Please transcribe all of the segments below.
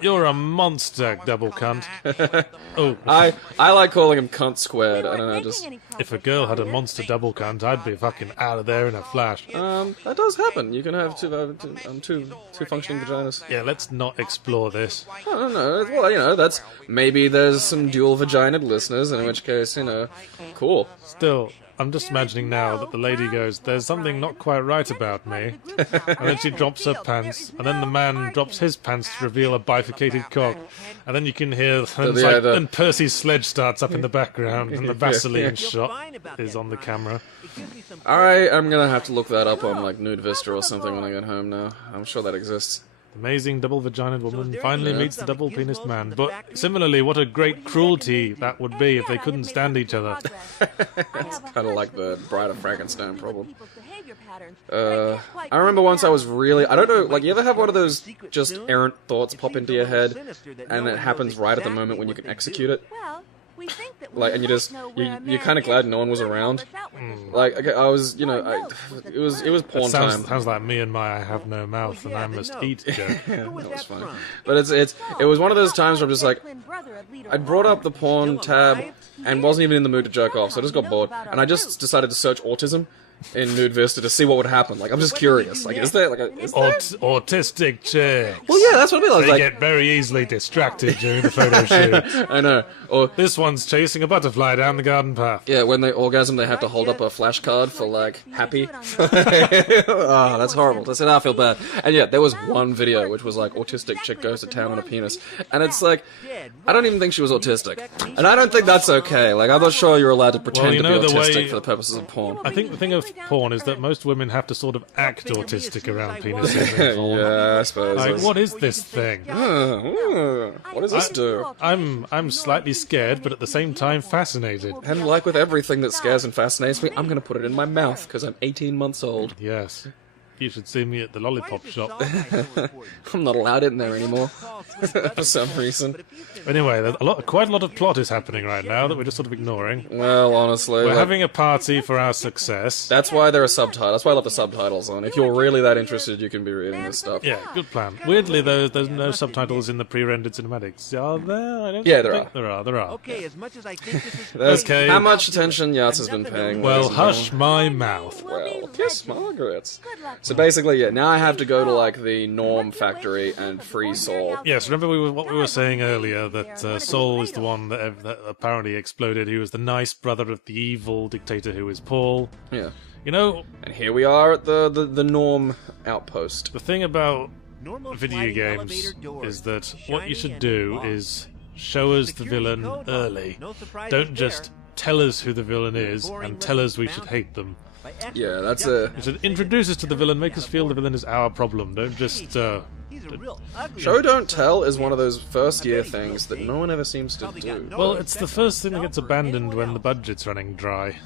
You're a monster, double cunt. Oh, I like calling him cunt squared. I don't know, just... if a girl had a monster double cunt, I'd be fucking out of there in a flash. That does happen. You can have two functioning vaginas. Yeah, let's not explore this. I don't know. Well, you know, that's... Maybe there's some dual vaginaed listeners, in which case, you know, cool. Still, I'm just imagining now that the lady goes, there's something not quite right about me. And then she drops her pants, and then the man drops his pants to reveal a bifurcated cock. And then you can hear, then Percy's sledge starts up in the background, and the Vaseline shot is on the camera. Alright, I'm gonna have to look that up on, like, Nude Vista or something when I get home now. I'm sure that exists. Amazing double-vaginaed woman finally meets the double-penised man. But similarly, what a great cruelty that would be if they couldn't stand each other. It's kind of like the Bride of Frankenstein problem. I remember once I was really... I don't know, like, you ever have one of those just errant thoughts pop into your head, and it happens right at the moment when you can execute it? Like, and you're kind of glad no one was around. Like, okay, I was, you know, it was porn time. Sounds like me and my I have no mouth and I must eat joke. Yeah, that was funny. But it was one of those times where I'm just like, I brought up the porn tab and wasn't even in the mood to jerk off, so I just got bored, and I just decided to search autism in Nude Vista to see what would happen. Like, I'm just curious. Like, is there, like, autistic chicks. Well, yeah, that's what I mean. I was They like... get very easily distracted during the photo shoot. I know. Or, This one's chasing a butterfly down the garden path. yeah, when they orgasm, they have to hold up a flashcard for, like, happy. Oh, that's horrible. That's it. I feel bad. And yeah, there was one video which was like, autistic chick goes to town on a penis. And it's like, I don't even think she was autistic. And I don't think that's okay. Like, I'm not sure you're allowed to pretend you to know be the autistic way- for the purposes of porn. I think the thing of porn is that most women have to sort of act autistic around penises in porn. Yeah, I suppose. Like, what is this thing? What does this do? I'm slightly scared, but at the same time fascinated. And like with everything that scares and fascinates me, I'm gonna put it in my mouth, because I'm 18 months old. Yes. You should see me at the lollipop shop. I'm not allowed in there anymore, for some reason. Anyway, there's quite a lot of plot is happening right now that we're just sort of ignoring. Well, honestly... We're like, having a party for our success. that's why there are subtitles. That's why I love the subtitles on. If you're really that interested, you can be reading this stuff. Yeah, good plan. Weirdly, though, there's no subtitles in the pre-rendered cinematics. Are there? I don't Yeah, there think are. There are. Okay, as much as I think this is Okay. How much attention Yachts has been paying? Well, ladies and hush my mouth. gentlemen. Well, kiss Margaret. So basically, yeah, now I have to go to, like, the Norm factory and free Saul. Yes, remember what we were saying earlier, that Saul is the one that apparently exploded. He was the nice brother of the evil dictator who is Paul. Yeah. You know, And here we are at the Norm outpost. the thing about normal video sliding games elevator doors, is that what you shiny should and do locked. is show us the Security villain code early. no surprises Don't there. just tell us who the villain is Boring and tell us we little should hate them. by experts. Yeah, that's a... You should introduce us to the villain, make us feel the villain is our problem. Don't just He's a real ugly Show don't tell is one of those first year things that no one ever seems to do. Well, it's the first thing that gets abandoned when the budget's running dry.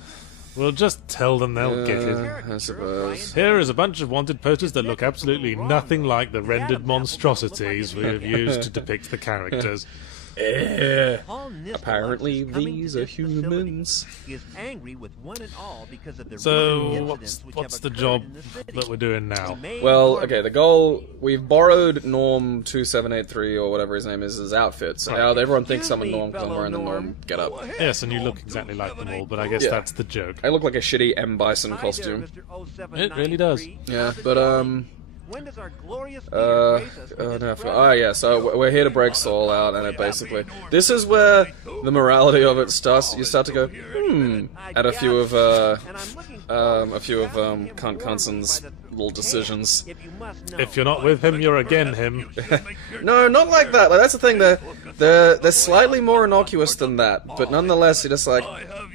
We'll just tell them they'll get it. I suppose. Here is a bunch of wanted posters that look absolutely nothing like the rendered monstrosities we have used to depict the characters. Paul Nistelrooth's Apparently coming these to are this facility. humans. He is angry with one and all because of the So, recent what's incidents which what's have the occurred job in the city. that we're doing now? Well, okay, the goal... We've borrowed Norm 2783 or whatever his name is, his outfit. So now everyone thinks I'm a Norm because I'm wearing the Norm getup. Yes, and you look exactly like them all, but I guess Yeah. that's the joke. I look like a shitty M. Bison Hi there, costume. Mr. 0793. It really does. Yeah, but When does our glorious no, leader grace us with his no, presence? oh yeah, so we're here to break Saul out, and it basically... This is where the morality of it starts, you start to go, at a few of, Knutsson's little decisions. If you must know. If you're not with him, you're again him. No, not like that, like, that's the thing, they're slightly more innocuous than that, but nonetheless, you're just like,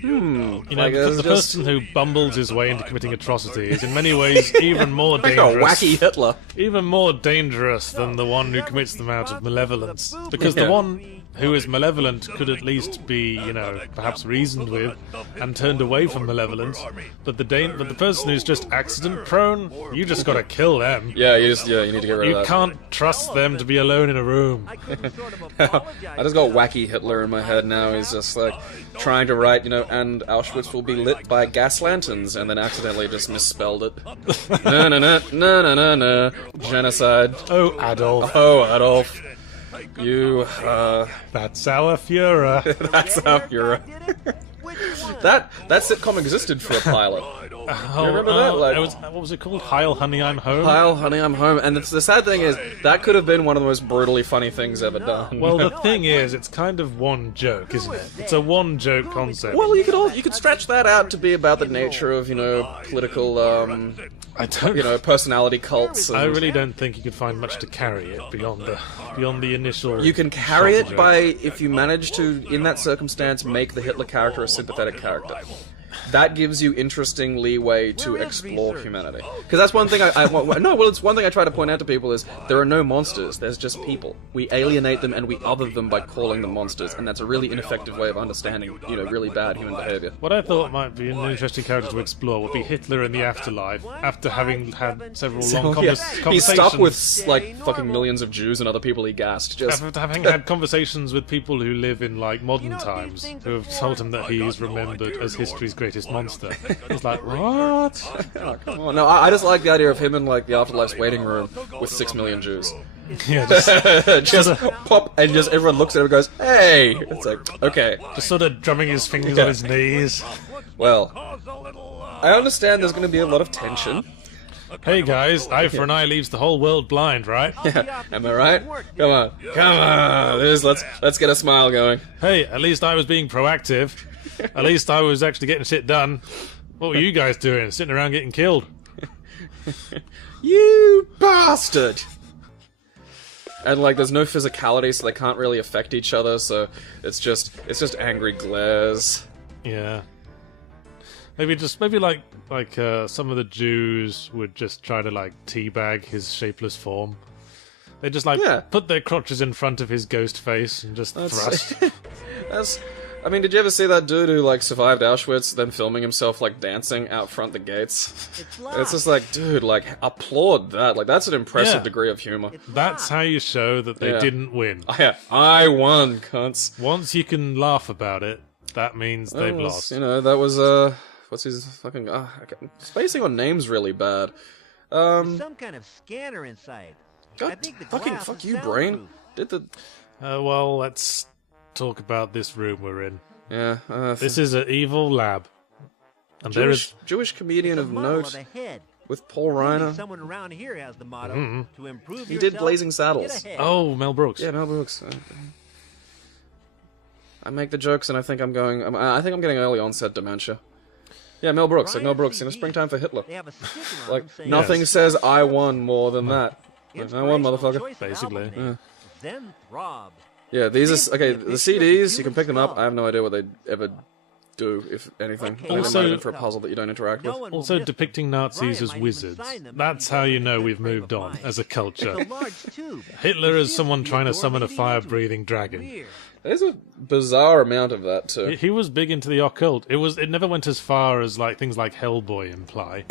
You know, like, the it's person who bumbles his way into committing atrocity is in many ways even more like a dangerous. wacky Hitler. Even more dangerous than the one who commits them out of malevolence. Because Yeah. the one who is malevolent could at least be, you know, perhaps reasoned with and turned away from malevolence. But the person who's just accident prone, you just gotta kill them. Yeah, you need to get rid You of that. can't trust them to be alone in a room. I couldn't sort of apologize I just got wacky Hitler in my head now. He's just like trying to write, and Auschwitz will be lit by gas lanterns, and then accidentally just misspelled it. No, no, no, no, no, no, no. Genocide. Oh, Adolf. Oh, Adolf. You, That's our Führer. that's how Führer. That sitcom existed for a pilot. Oh, remember that? Like- it was, what was it called? Heil, Honey, I'm Home? Kyle, honey, I'm home. And the sad thing is, that could have been one of the most brutally funny things ever done. Well, the thing is, it's kind of one joke, isn't it? It's a one joke concept. Well, you could stretch that out to be about the nature of, political, I don't. personality cults. And I really don't think you could find much to carry it beyond the initial. You can carry shock it joke. by, if you manage to, in that circumstance, make the Hitler character a sympathetic character. That gives you interesting leeway to explore humanity. Because that's one thing it's one thing I try to point out to people is there are no monsters, there's just people. We alienate them and we other them by calling them monsters, and that's a really ineffective way of understanding, really bad human behavior. What I thought might be an interesting character to explore would be Hitler in the afterlife, after having had several long conversations. He's stuck with, like, fucking millions of Jews and other people he gassed. Just After having had conversations with people who live in, like, modern times, who have told him that he is remembered as history's greatest monster. It's like, what? oh, come on. No, I just like the idea of him in, like, the afterlife's waiting room with 6 million Jews. Yeah, just, Just pop, and just everyone looks at him and goes, "Hey!" It's like, okay. just sort of drumming his fingers on his knees. Well, I understand there's going to be a lot of tension. Hey guys, eye for an eye leaves the whole world blind, right? Am I right? Come on, let's get a smile going. Hey, at least I was being proactive. At least I was actually getting shit done. What were you guys doing? Sitting around getting killed? You bastard! And like, there's no physicality, so they can't really affect each other. So it's just angry glares. Yeah. Maybe like some of the Jews would just try to like teabag his shapeless form. They just put their crotches in front of his ghost face and just thrust. I mean, did you ever see that dude who, like, survived Auschwitz, then filming himself, like, dancing out front the gates? It's just like, dude, like, applaud that. Like, that's an impressive degree of humor. That's how you show that they didn't win. I won, cunts. Once you can laugh about it, that means they've lost. That was, what's his fucking, spacing on names really bad. There's some kind of scanner inside. I think the fucking glass fuck is you, brain. soundproof. Did the... Well, let's talk about this room we're in. Yeah, This is an evil lab. And there is... Jewish comedian of Model note of a head. with Paul Maybe Reiner. someone around here has the motto to improve He did yourself, Blazing get Saddles. ahead. Oh, Mel Brooks. Yeah, Mel Brooks. I make the jokes and I think I'm getting early onset dementia. Yeah, Mel Brooks. Like Mel Brooks in Springtime for Hitler. They have a sticker on Like, them saying, nothing says I won more than that. Like, I won, "Inspirational motherfucker. choice of Basically. album name. Then Throb. Yeah, these are... Okay, the CDs, you can pick them up. I have no idea what they ever do, if anything. Maybe Also- they're made for a puzzle that you don't interact with. No one will Also, miss them. depicting Nazis Brian as might even wizards. sign them That's if how he you doesn't know have we've a frame moved of on mind. as a culture. It's a large tube. Hitler is It someone seems trying to the door summon a may be into it. fire-breathing dragon. Weird. There's a bizarre amount of that, too. He was big into the occult. It never went as far as like things like Hellboy imply.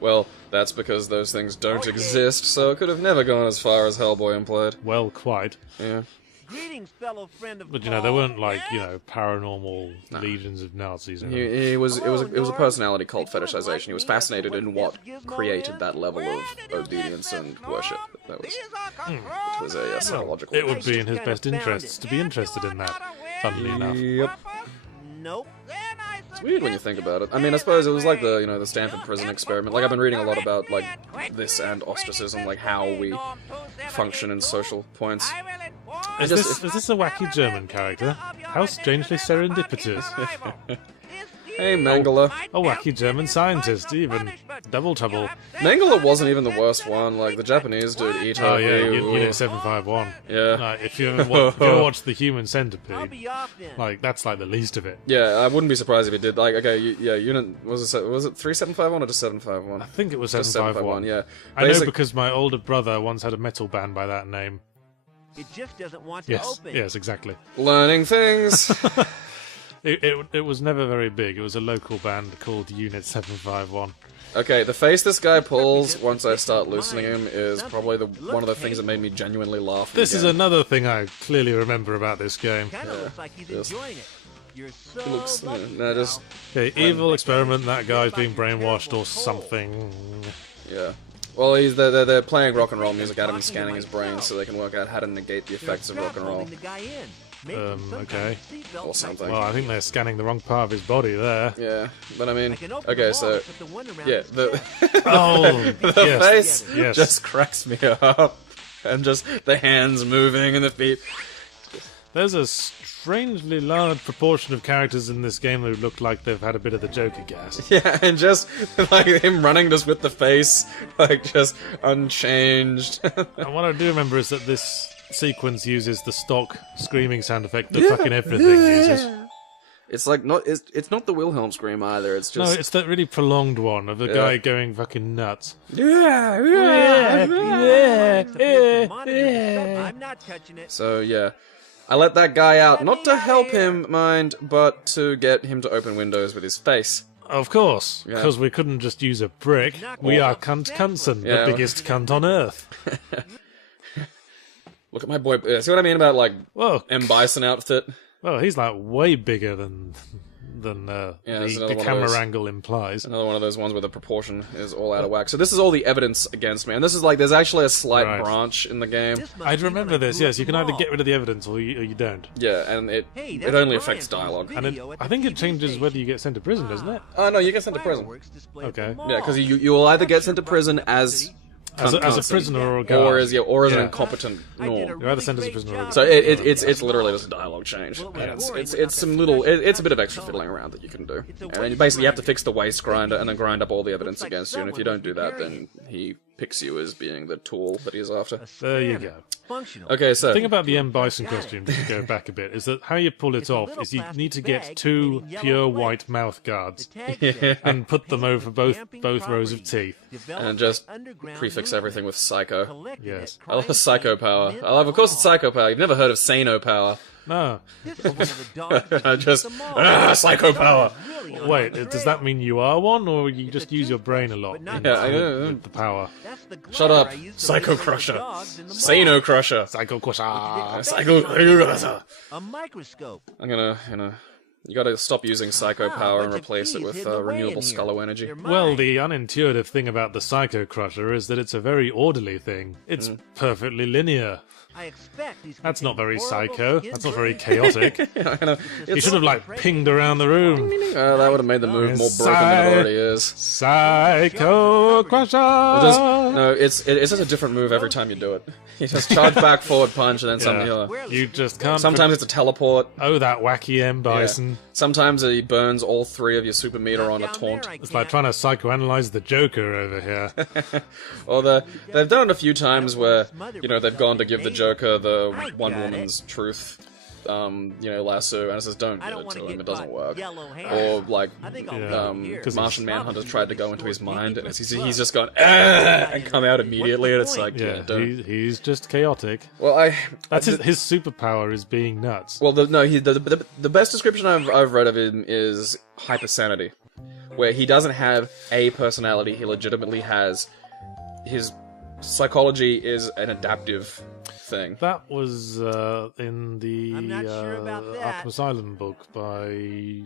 Well, that's because those things don't exist, so it could have never gone as far as Hellboy implied. Well, quite. Yeah. Greetings, fellow friend of But there weren't like paranormal legions of Nazis. It was a personality cult fetishization. He was fascinated in what created that level of obedience and worship. That was, which was a psychological. It would be in his best interests to be interested in that. Funnily enough. Yep. Nope. It's weird when you think about it. I mean, I suppose it was like the Stanford prison experiment. Like, I've been reading a lot about like this and ostracism, like how we function in social points. Is this a wacky German character? How strangely serendipitous. Hey, Mengele. A wacky German scientist, even. Double trouble. Mengele wasn't even the worst one. Like, the Japanese dude, Ito. Oh yeah, he- Unit 751. Yeah. Like, if you ever watch The Human I'll Centipede, be off then. like that's like the least of it. Yeah, I wouldn't be surprised if he did. Like, okay, unit was it 3751 or just 751? I think it was Just 751. Yeah. I know Basic- because my older brother once had a metal band by that name. It just doesn't want to Yes, open. yes, exactly. learning things. It was never very big. It was a local band called Unit 751. Okay, the face this guy pulls once I start loosening him is probably one of the things that made me genuinely laugh. in the This is game. another thing I clearly remember about this game. Kind of looks like he's Just- enjoying it. You're so He looks. lucky, No, just Okay, evil experiment. That guy's being brainwashed or something. yeah. Well, they're playing rock and roll music at him and scanning his brain so they can work out how to negate the effects of rock and roll. Okay. Or something. Well, I think they're scanning the wrong part of his body there. Yeah, but I mean, okay, so yeah, the Yes, face just cracks me up, and just the hands moving and the feet. There's a strangely large proportion of characters in this game who look like they've had a bit of the Joker gas. Yeah, and just like him running just with the face, like just unchanged. And what I do remember is that this sequence uses the stock screaming sound effect that fucking everything uses. It's like it's not the Wilhelm scream either. It's just No, it's that really prolonged one of the guy going fucking nuts. I'm not touching it. So yeah, I let that guy out not to help him, mind, but to get him to open windows with his face. Of course, because we couldn't just use a brick. We are Knutson, Yeah. the biggest cunt on earth. Look at my boy. See what I mean about like Whoa. M. Bison outfit? Well, he's like way bigger than there's the another one of camera those. angle implies. Another one of those ones where the proportion is all out of whack. So this is all the evidence against me, and this is like there's actually a slight Right. branch in the game. I remember this. Yes, you can either get rid of the evidence or you don't. Yeah, and it only affects dialogue. And I think it changes whether you get sent to prison, doesn't it? Oh no, you get sent to prison. Okay. Yeah, because you will either get sent to prison as As a Knutson, prisoner or a guard. or as an Yeah. incompetent norm. You're either sent as a prisoner or a guard. So it's literally just a dialogue change. And it's some little it's a bit of extra fiddling around that you can do. And then basically you have to fix the waste grinder and then grind up all the evidence against you. And if you don't do that, then he picks you as being the tool that he is after. There you go. Okay, so The thing about the M. Bison costume, to go back a bit, is that how you pull it off is you need to get 2 pure white mouth guards and put them over both rows of teeth. and just prefix everything with psycho. Yes. I love psycho power. Of course it's psycho power. You've never heard of sano power. No. I just psycho power. Wait, does that mean you are one, or you just use your brain a lot with the power? Shut up, Psycho Crusher, Sano Crusher, Psycho Crusher. Psycho Crusher. A microscope. I'm gonna, you gotta stop using psycho power and replace it with renewable scullo energy. Well, the unintuitive thing about the Psycho Crusher is that it's a very orderly thing. It's perfectly linear. I expect these That's not very horrible psycho. kids That's not very chaotic. You should have, like, pinged around the room. That would have made the move more broken than it already is. Psycho Crusher! No, it's just a different move every time you do it. You just charge back, forward punch, and then something. You just can't... Sometimes it's a teleport. Oh, that wacky M. Bison. Sometimes he burns all 3 of your super meter on a taunt. It's like trying to psychoanalyze the Joker over here. Or they've done it a few times where, they've gone to give the Joker the one woman's truth, lasso, and it says don't give it to him, it doesn't work. Or, like, Martian Manhunter tried to go into his mind, and he's just gone, and come out immediately, and it's like, don't. He's just chaotic. Well, That's his superpower is being nuts. Well, the best description I've read of him is hypersanity, where he doesn't have a personality, he legitimately has his psychology is an adaptive thing. That was in the I'm not sure about that. Arkham Asylum book by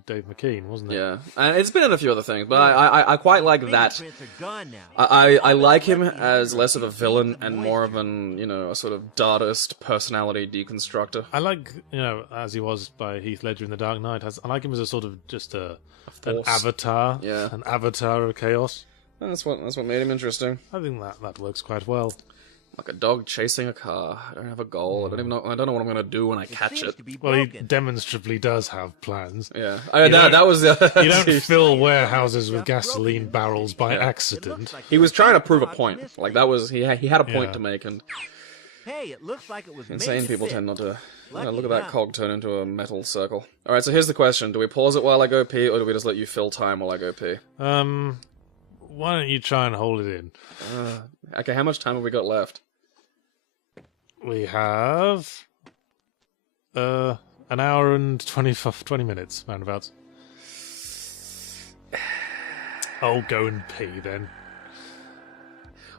Dave McKean, wasn't it? Yeah, and it's been in a few other things, but I quite like that. Fingerprints are gone now. I like him as less of a villain and more of an, a sort of Dadaist personality deconstructor. I like, as he was by Heath Ledger in The Dark Knight, I like him as a sort of just an force. avatar. Yeah. An avatar of chaos. And that's what made him interesting. I think that works quite well. Like a dog chasing a car. I don't have a goal. I don't know what I'm gonna do when I catch it. Well, he demonstrably does have plans. Yeah, that was. You don't fill warehouses with gasoline barrels by accident. He was trying to prove a point. Like that was he had a point to make, and Hey, it looks like it was insane made people fit. tend not to. Lucky Look at that enough. cog turn into a metal circle. All right, so here's the question: do we pause it while I go pee, or do we just let you fill time while I go pee? Why don't you try and hold it in? Okay, how much time have we got left? We have an hour and 20 minutes, roundabouts. I'll go and pee then.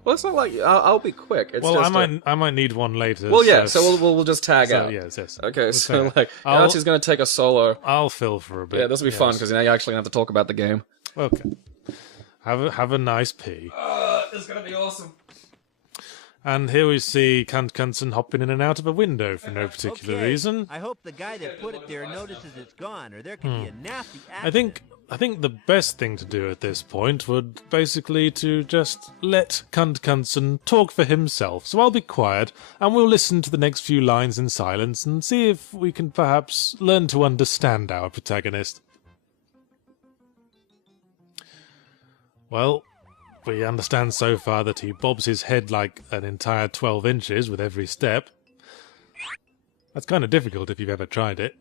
Well, it's not like I'll be quick. It's Well, just I might need one later. Well, yeah. So we'll just tag out. Yes. Okay, so tag. like Galaxy's gonna take a solo. I'll fill for a bit. Yeah, this will be fun because now you're actually gonna have to talk about the game. Okay. Have a nice pee. It's gonna be awesome. And here we see Knutson hopping in and out of a window for no particular reason. I hope the guy that put it there notices it's gone, or there could be a nasty I accident. think the best thing to do at this point would basically to just let Knutson talk for himself. So I'll be quiet, and we'll listen to the next few lines in silence and see if we can perhaps learn to understand our protagonist. Well, we understand so far that he bobs his head like an entire 12 inches with every step. That's kind of difficult if you've ever tried it.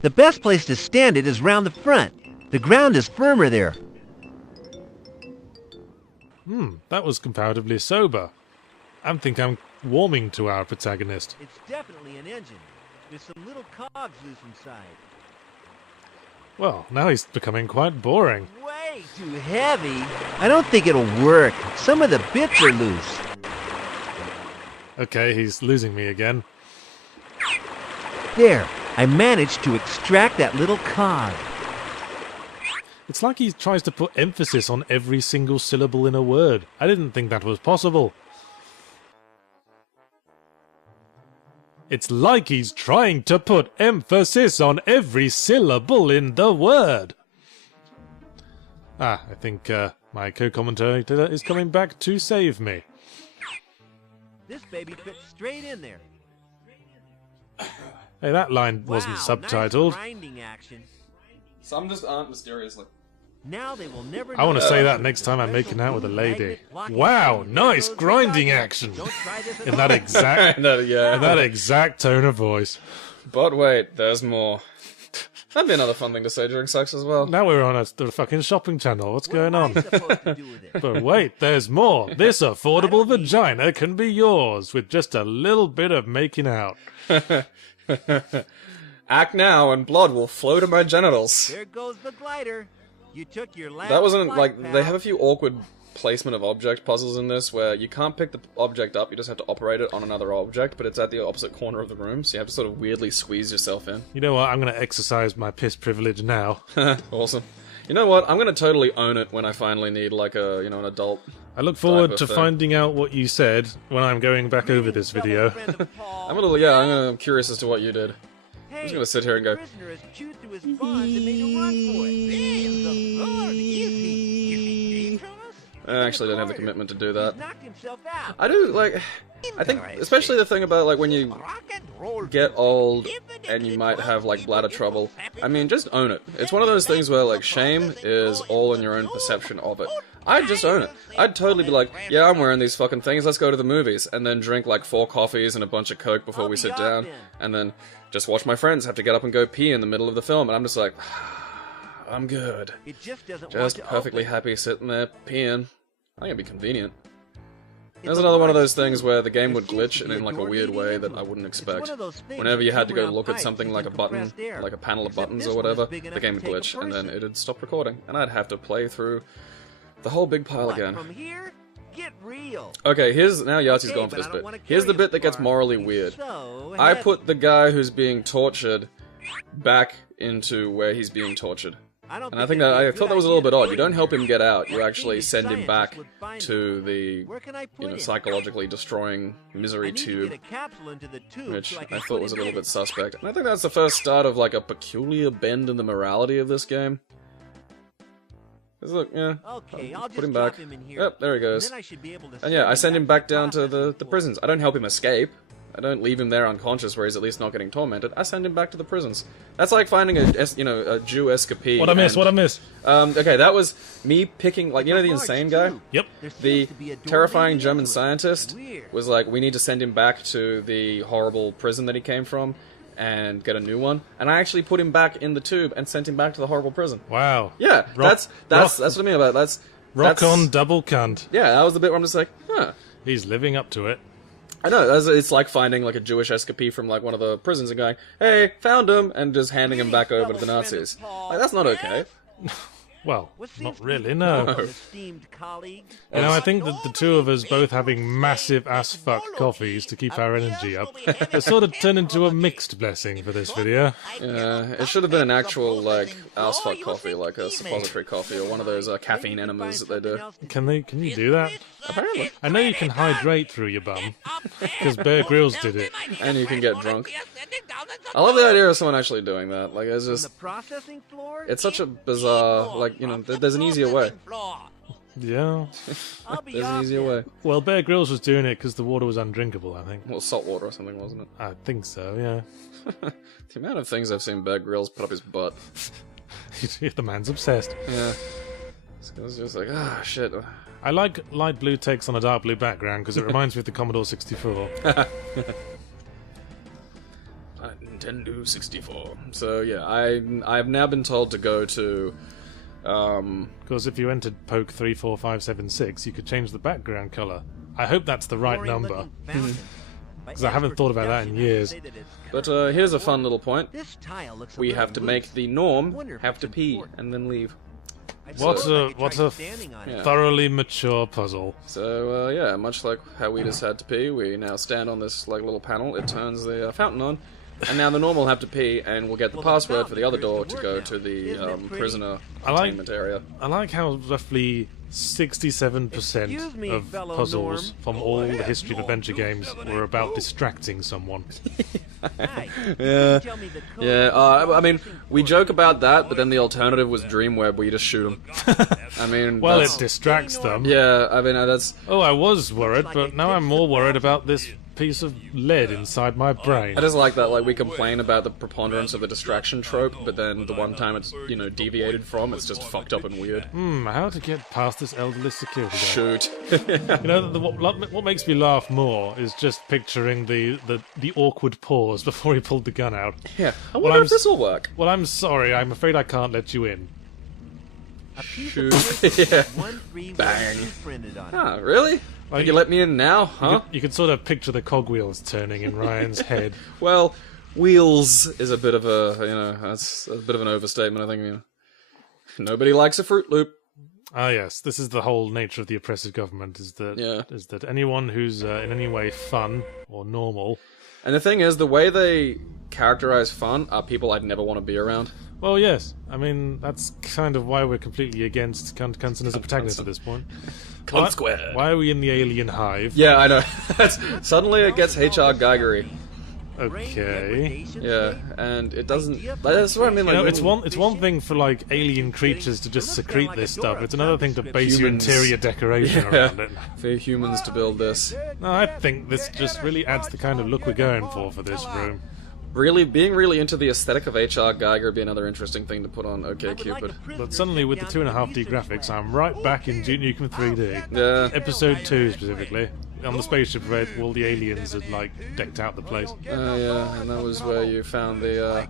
The best place to stand it is round the front. The ground is firmer there. That was comparatively sober. I think I'm warming to our protagonist. It's definitely an engine. There's some little cogs loose inside. Well, now he's becoming quite boring. Way too heavy. I don't think it'll work. Some of the bits are loose. Okay, he's losing me again. There. I managed to extract that little cog. It's like he tries to put emphasis on every single syllable in a word. I didn't think that was possible. It's like he's trying to put emphasis on every syllable in the word. I think my co-commentator is coming back to save me. This baby fits straight in there. Hey, that line wasn't subtitled. Nice grinding action. Some just aren't mysteriously. Now they will never I want to know say that about next the time I'm special making out with a blue lady. magnet blocking Wow, the nice windows grinding without action. Don't try this at In home. that exact, No, yeah. in that exact tone of voice. But wait, there's more. That'd be another fun thing to say during sex as well. Now we're on the fucking shopping channel. What's going What am I on? supposed to do with it? But wait, there's more. This affordable vagina can be yours with just a little bit of making out. Act now and blood will flow to my genitals. There goes the glider. You took your last That wasn't, flight, like, pal. they have a few awkward placement of object puzzles in this where you can't pick the object up, you just have to operate it on another object, but it's at the opposite corner of the room, so you have to sort of weirdly squeeze yourself in. You know what? I'm going to exercise my piss privilege now. Awesome. You know what? I'm gonna totally own it when I finally need, like, a, you know, an adult. I look forward Type to of thing. finding out what you said when I'm going back over this video. I'm curious as to what you did. I'm just gonna sit here and go, Prisoner has chewed through his bonds and made a run for it. Hey, the Lord, is he dangerous? I actually don't have the commitment to do that. He's knocked himself out. I do, like, I think, especially the thing about, like, when you get old and you might have, like, bladder trouble, I mean, just own it. It's one of those things where, like, shame is all in your own perception of it. I'd just own it. I'd totally be like, yeah, I'm wearing these fucking things, let's go to the movies, and then drink, like, 4 coffees and a bunch of Coke before we sit down, and then just watch my friends have to get up and go pee in the middle of the film, and I'm just like, I'm good. It just doesn't want Just to perfectly open. happy sitting there peeing. I think it'd be convenient. There's another one of those things where the game would glitch in like a weird way that I wouldn't expect. Whenever you had to go look at something like a button, like a panel of buttons or whatever, the game would glitch and then it'd stop recording, and I'd have to play through the whole big pile What, again. From here, get real. Okay, now Yahtzee's Okay, gone for but this I don't bit. wanna Here's the carry bit as that gets far. morally He's weird. so I heavy. put the guy who's being tortured back into where he's being tortured. And I think that I thought that was a little bit odd. You don't help him get out. You actually send him back to the, Where can I put you know, him? psychologically destroying I misery need to tube, get a capsule into the tube which so I can I put thought was a him little in bit it. suspect. And I think that's the first start of like a peculiar bend in the morality of this game. 'Cause look, yeah, Okay, I'll put just him drop back. him in here. Yep, there he And goes. then I should be able to And yeah, I send him back down to the process prisons. I don't help him escape. I don't leave him there unconscious where he's at least not getting tormented. I send him back to the prisons. That's like finding a Jew escapee. What I miss? and- What I miss? Okay, that was me picking, like, you know the Large insane guy? tube. Yep. There seems The to be a door terrifying leading German into it. scientist Weird. was like, we need to send him back to the horrible prison that he came from and get a new one. And I actually put him back in the tube and sent him back to the horrible prison. Wow. Yeah, Rock- that's what I mean about it. Rock that's, on, double cunt. Yeah, that was the bit where I'm just like, huh. He's living up to it. I know, it's like finding like a Jewish escapee from like one of the prisons and going, hey, found him, and just handing him back over to the Nazis. Like, that's not okay. Well, not really, no. Esteemed colleagues. You know, I think that the two of us both having massive ass-fuck coffees to keep our energy up has sort of turned into a mixed blessing for this video. Yeah, it should have been an actual, like, ass-fuck coffee, like a suppository coffee, or one of those caffeine enemas that they do. Can you do that? Apparently. I know you can hydrate through your bum, because Bear Grylls did it. And you can get drunk. I love the idea of someone actually doing that. Like, it's just... The processing floor. It's such a bizarre, like, you know, there's an easier way. Yeah. There's an easier way. Well, Bear Grylls was doing it because the water was undrinkable, I think. Well, salt water or something, wasn't it? I think so, yeah. The amount of things I've seen Bear Grylls put up his butt. The man's obsessed. Yeah. So it's just like, ah, shit. I like light blue text on a dark blue background because it reminds me of the Commodore 64. Nintendo 64. So yeah, I've now been told to go to Because if you entered Poke 34576, you could change the background colour. I hope that's the right number, because I haven't thought about that in years. But here's a fun little point. This tile looks a We little have to loose. make the norm Wonder if have it's to pee important. and then leave. What a Try standing on it. Yeah. thoroughly mature puzzle. So yeah, much like how we just had to pee, we now stand on this like little panel. It turns the fountain on, and now the norm will have to pee, and we'll get the password for the other door to go to the prisoner containment area. I like how roughly 67% Excuse me, of fellow puzzles Norm. from all the history of adventure games were about distracting someone. Hi. Yeah. Tell me the code. Yeah, I mean, we joke about that, but then the alternative was Dreamweb, where you just shoot them. I mean, Well, that's, it distracts them. yeah, I mean, that's... Oh, I was worried, but now I'm more worried about this piece of lead inside my brain. I just like that, like, we complain about the preponderance of the distraction trope, but then the one time it's, you know, deviated from, it's just fucked up and weird. How to get past this elderly security guard. Shoot. You know, what makes me laugh more is just picturing the awkward pause before he pulled the gun out. Yeah, I Well, wonder I'm if this will work. Well, I'm sorry, I'm afraid I can't let you in. A piece Shoot. of paper Yeah. with 131 Bang. printed on it. Ah, really? Like, Can you let me in now, huh? You could sort of picture the cogwheels turning in Ryan's head. Well, wheels is a bit of a, you know, that's a bit of an overstatement, I think, you know. Nobody likes a Fruit Loop. Ah, yes, this is the whole nature of the oppressive government, is that anyone who's in any way fun or normal... And the thing is, the way they characterize fun are people I'd never want to be around. Well, yes, I mean, that's kind of why we're completely against Knutson as a protagonist at this point. Cunt Square. Why are we in the alien hive? Yeah, I know. Suddenly it gets HR Geigery. Okay. Yeah, and it doesn't... That's what I mean, like... You know, when- it's one thing for, like, alien creatures to just secrete this stuff. It's another thing to base your Humans. interior decoration around it. For humans to build this. No, I think this just really adds the kind of look we're going for this room. Really, being really into the aesthetic of HR Geiger would be another interesting thing to put on OK Cupid. But suddenly, with the 2.5D graphics, I'm right back in Duke Nukem 3D. Yeah. Episode 2 specifically. On the spaceship where all the aliens had, like, decked out the place. Yeah, and that was where you found the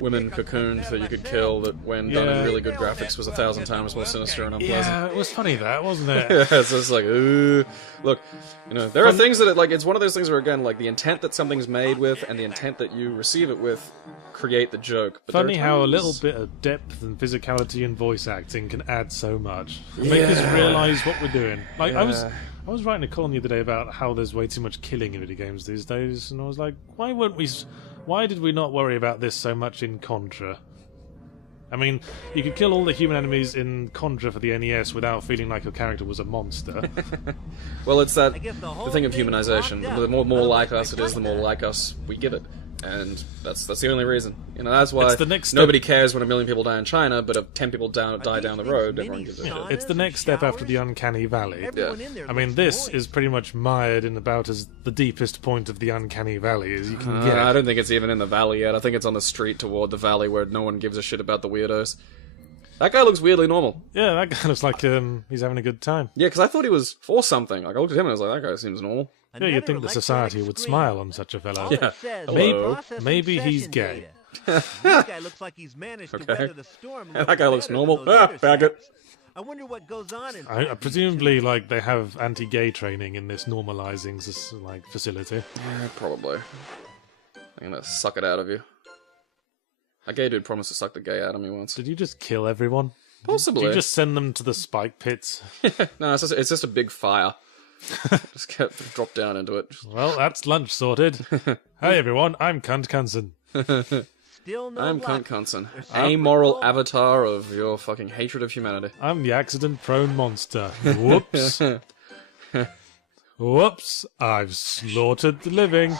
women cocooned that you could kill that, when done in Yeah. really good graphics, was 1,000 times more sinister and unpleasant. Yeah, it was funny that, wasn't it? Yeah, it's just like, ooh. Look, you know, there are things that, like, it's one of those things where, again, like, the intent that something's made with and the intent that you receive it with create the joke. But Funny there are how a times- little bit of depth and physicality and voice acting can add so much. And make us realise what we're doing. Like, Yeah. I was writing a column the other day about how there's way too much killing in video games these days, and I was like, why did we not worry about this so much in Contra? I mean, you could kill all the human enemies in Contra for the NES without feeling like your character was a monster. Well, it's that I guess the whole the thing of thing was humanization. locked up. The more like Otherwise us it they is, the more cut like us we give it, and that's the only reason. You know, that's why It's the next step- nobody cares when 1 million people die in China, but if 10 people die down the road, everyone gives a shit. It's the next step after the uncanny valley. Everyone in there I mean, looks this annoyed. is pretty much mired in about as the deepest point of the uncanny valley as you can get. I don't think it's even in the valley yet. I think it's on the street toward the valley where no one gives a shit about the weirdos. That guy looks weirdly normal. Yeah, that guy looks like he's having a good time. Yeah, because I thought he was for something. Like, I looked at him and I was like, that guy seems normal. Yeah, you'd think the society would smile on such a fellow. Yeah. Maybe- maybe he's gay. This guy looks like he's managed to Okay. weather the storm. And that guy looks better than normal. those Ah, other faggot. savages. I wonder what goes on in Presumably, like, they have anti-gay training in this normalizing facility. Yeah, probably. I'm gonna suck it out of you. A gay dude promised to suck the gay out of me once. Did you just kill everyone? Possibly. Do you just send them to the spike pits? No, it's just a big fire. Just kept drop down into it. Well, that's lunch sorted. Hey everyone, I'm Knutson. I'm Knutson, amoral avatar of your fucking hatred of humanity. I'm the accident-prone monster. Whoops. Whoops, I've slaughtered the living.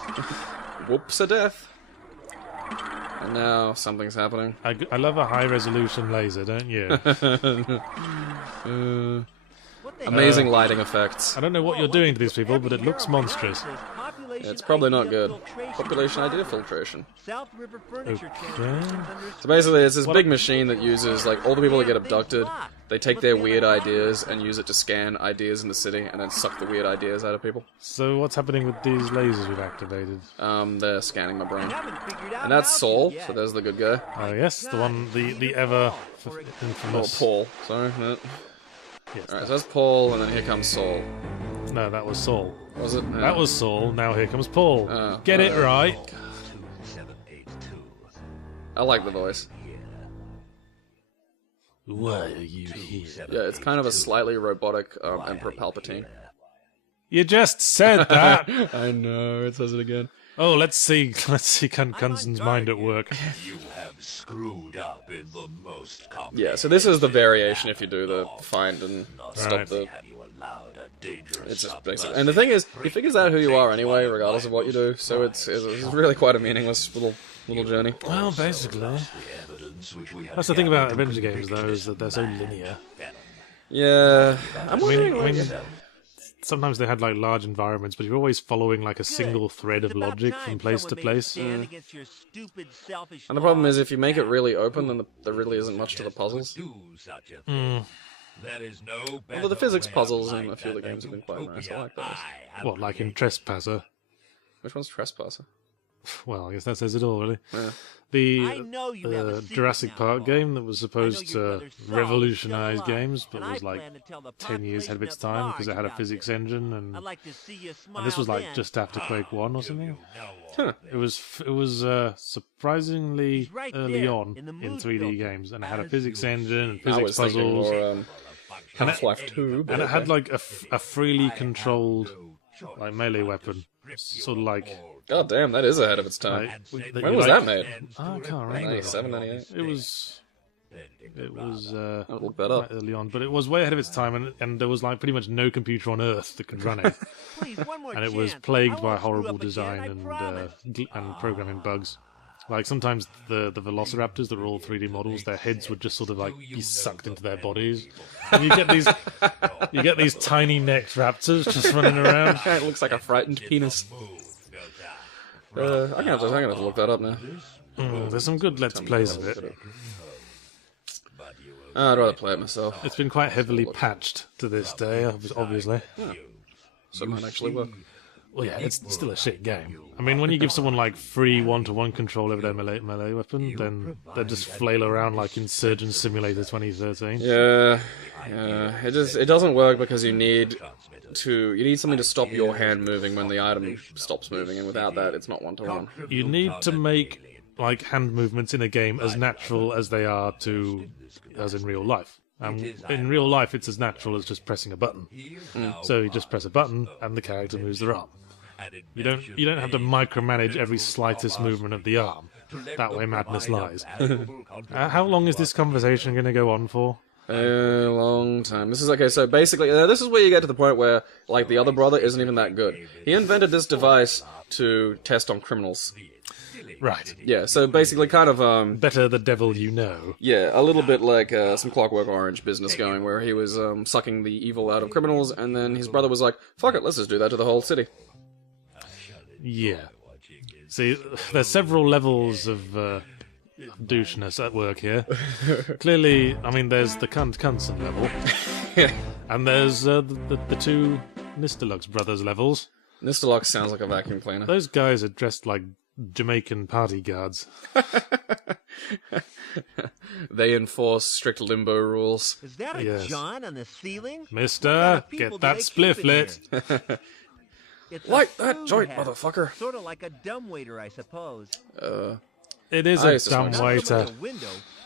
Whoops a death. And now something's happening. I love a high-resolution laser, don't you? Amazing lighting effects. I don't know what you're doing to these people, but it looks monstrous. It's probably not good. Population idea filtration. Okay. So basically, it's this big machine that uses, like, all the people that get abducted, they take their weird ideas and use it to scan ideas in the city and then suck the weird ideas out of people. So what's happening with these lasers we've activated? They're scanning my brain. And that's Saul, so there's the good guy. Oh yes, the one, the ever Oh, infamous... Paul. Sorry. No. Yes, Alright, so that's Paul, and then here comes Saul. no, that was Saul. Was it? Yeah. That was Saul, now here comes Paul. Oh, Get it right. I like the voice. Why are you here? Yeah, it's kind of a slightly robotic Emperor Palpatine. You just said that! I know, it says it again. Oh, let's see Kunson's mind at work. You have screwed up in the most Yeah, so this is the variation if you do the find and stop Right. the... Have you allowed a dangerous It's just basic. And the thing is, he figures out who you are anyway, regardless of what you do, so it's really quite a meaningless little journey. Well, basically. evidence which we have That's the thing about adventure games, though, is that they're so linear. Yeah, I'm I wondering, mean, sometimes they had like large environments, but you're always following like a single thread of logic from place to place. And the problem is, if you make it really open, then there really isn't much to the puzzles. do such a thing. There is no Although the better physics way puzzles of in a life few of the than games have been to quite open nice. I your like those. eye and What, like in Trespasser? Which one's Trespasser? Well, I guess that says it all, really. Yeah. The Jurassic Park game that was supposed to revolutionize games, but was like 10 years ahead of its time because it had a physics engine, and this was like just after Quake 1 or something. Huh. It was surprisingly early on in 3D games, and it had a physics engine and I physics was thinking puzzles, more Half-Life 2, but and it had okay. like a freely controlled like melee weapon, sort of like. God damn, that is ahead of its time. When was that made? I can't remember. 97, 98? It was I'll look that up. quite early on, but it was way ahead of its time, and there was like pretty much no computer on Earth that could run it, and it was plagued by horrible design and programming bugs. Like sometimes the velociraptors that were all 3D models, their heads would just sort of like be sucked into their bodies, and you get these tiny necked raptors just running around. It looks like a frightened penis. I'm gonna have to look that up now. There's some good Let's Plays of it. I'd rather play it myself. It's been quite heavily patched to this day, obviously. So it might actually work. Well, yeah, it's still a shit game. I mean, when you give someone like free one-to-one control over their melee weapon, then they just flail around like in Surgeon Simulator 2013. Yeah. It doesn't work because you need something to stop your hand moving when the item stops moving, and without that, it's not one-to-one. You need to make like hand movements in a game as natural as they are as in real life. In real life, it's as natural as just pressing a button. So you just press a button, and the character moves their arm. You don't have to micromanage every slightest movement of the arm. That way, madness lies. How long is this conversation going to go on for? A long time. This is okay. So basically, this is where you get to the point where, like, the other brother isn't even that good. He invented this device to test on criminals. Right. Yeah. So basically, kind of Better the devil you know. yeah, a little bit like some Clockwork Orange business going, where he was sucking the evil out of criminals, and then his brother was like, "Fuck it, let's just do that to the whole city." Yeah. See, there's several levels of doucheness at work here. Clearly, I mean, there's the Knutson level, and there's the two Nistelux brothers levels. Nistelux sounds like a vacuum cleaner. Those guys are dressed like Jamaican party guards. They enforce strict limbo rules. Is that a Yes. John on the ceiling? Mister, People get that do they spliff keep in lit. here? It's a Light that food joint, habit. motherfucker. Sort of like a dumbwaiter, I suppose. It is I a used to smoke dumb waiter.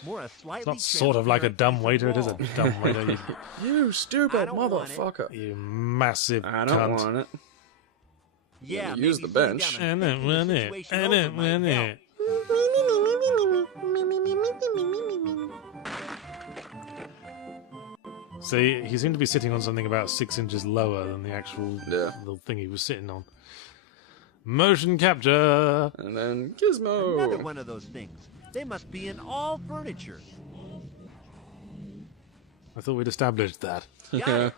It's Not sort of like a dumb waiter, it is a dumb waiter. You stupid don't want it. motherfucker. You massive I don't cunt. want it. Yeah, Use the bench. I don't want it. I don't want it. See, he seemed to be sitting on something about 6 inches lower than the actual little thing he was sitting on. Motion capture! And then Gizmo. Another one of those things. They must be in all furniture. I thought we'd established that. Yeah.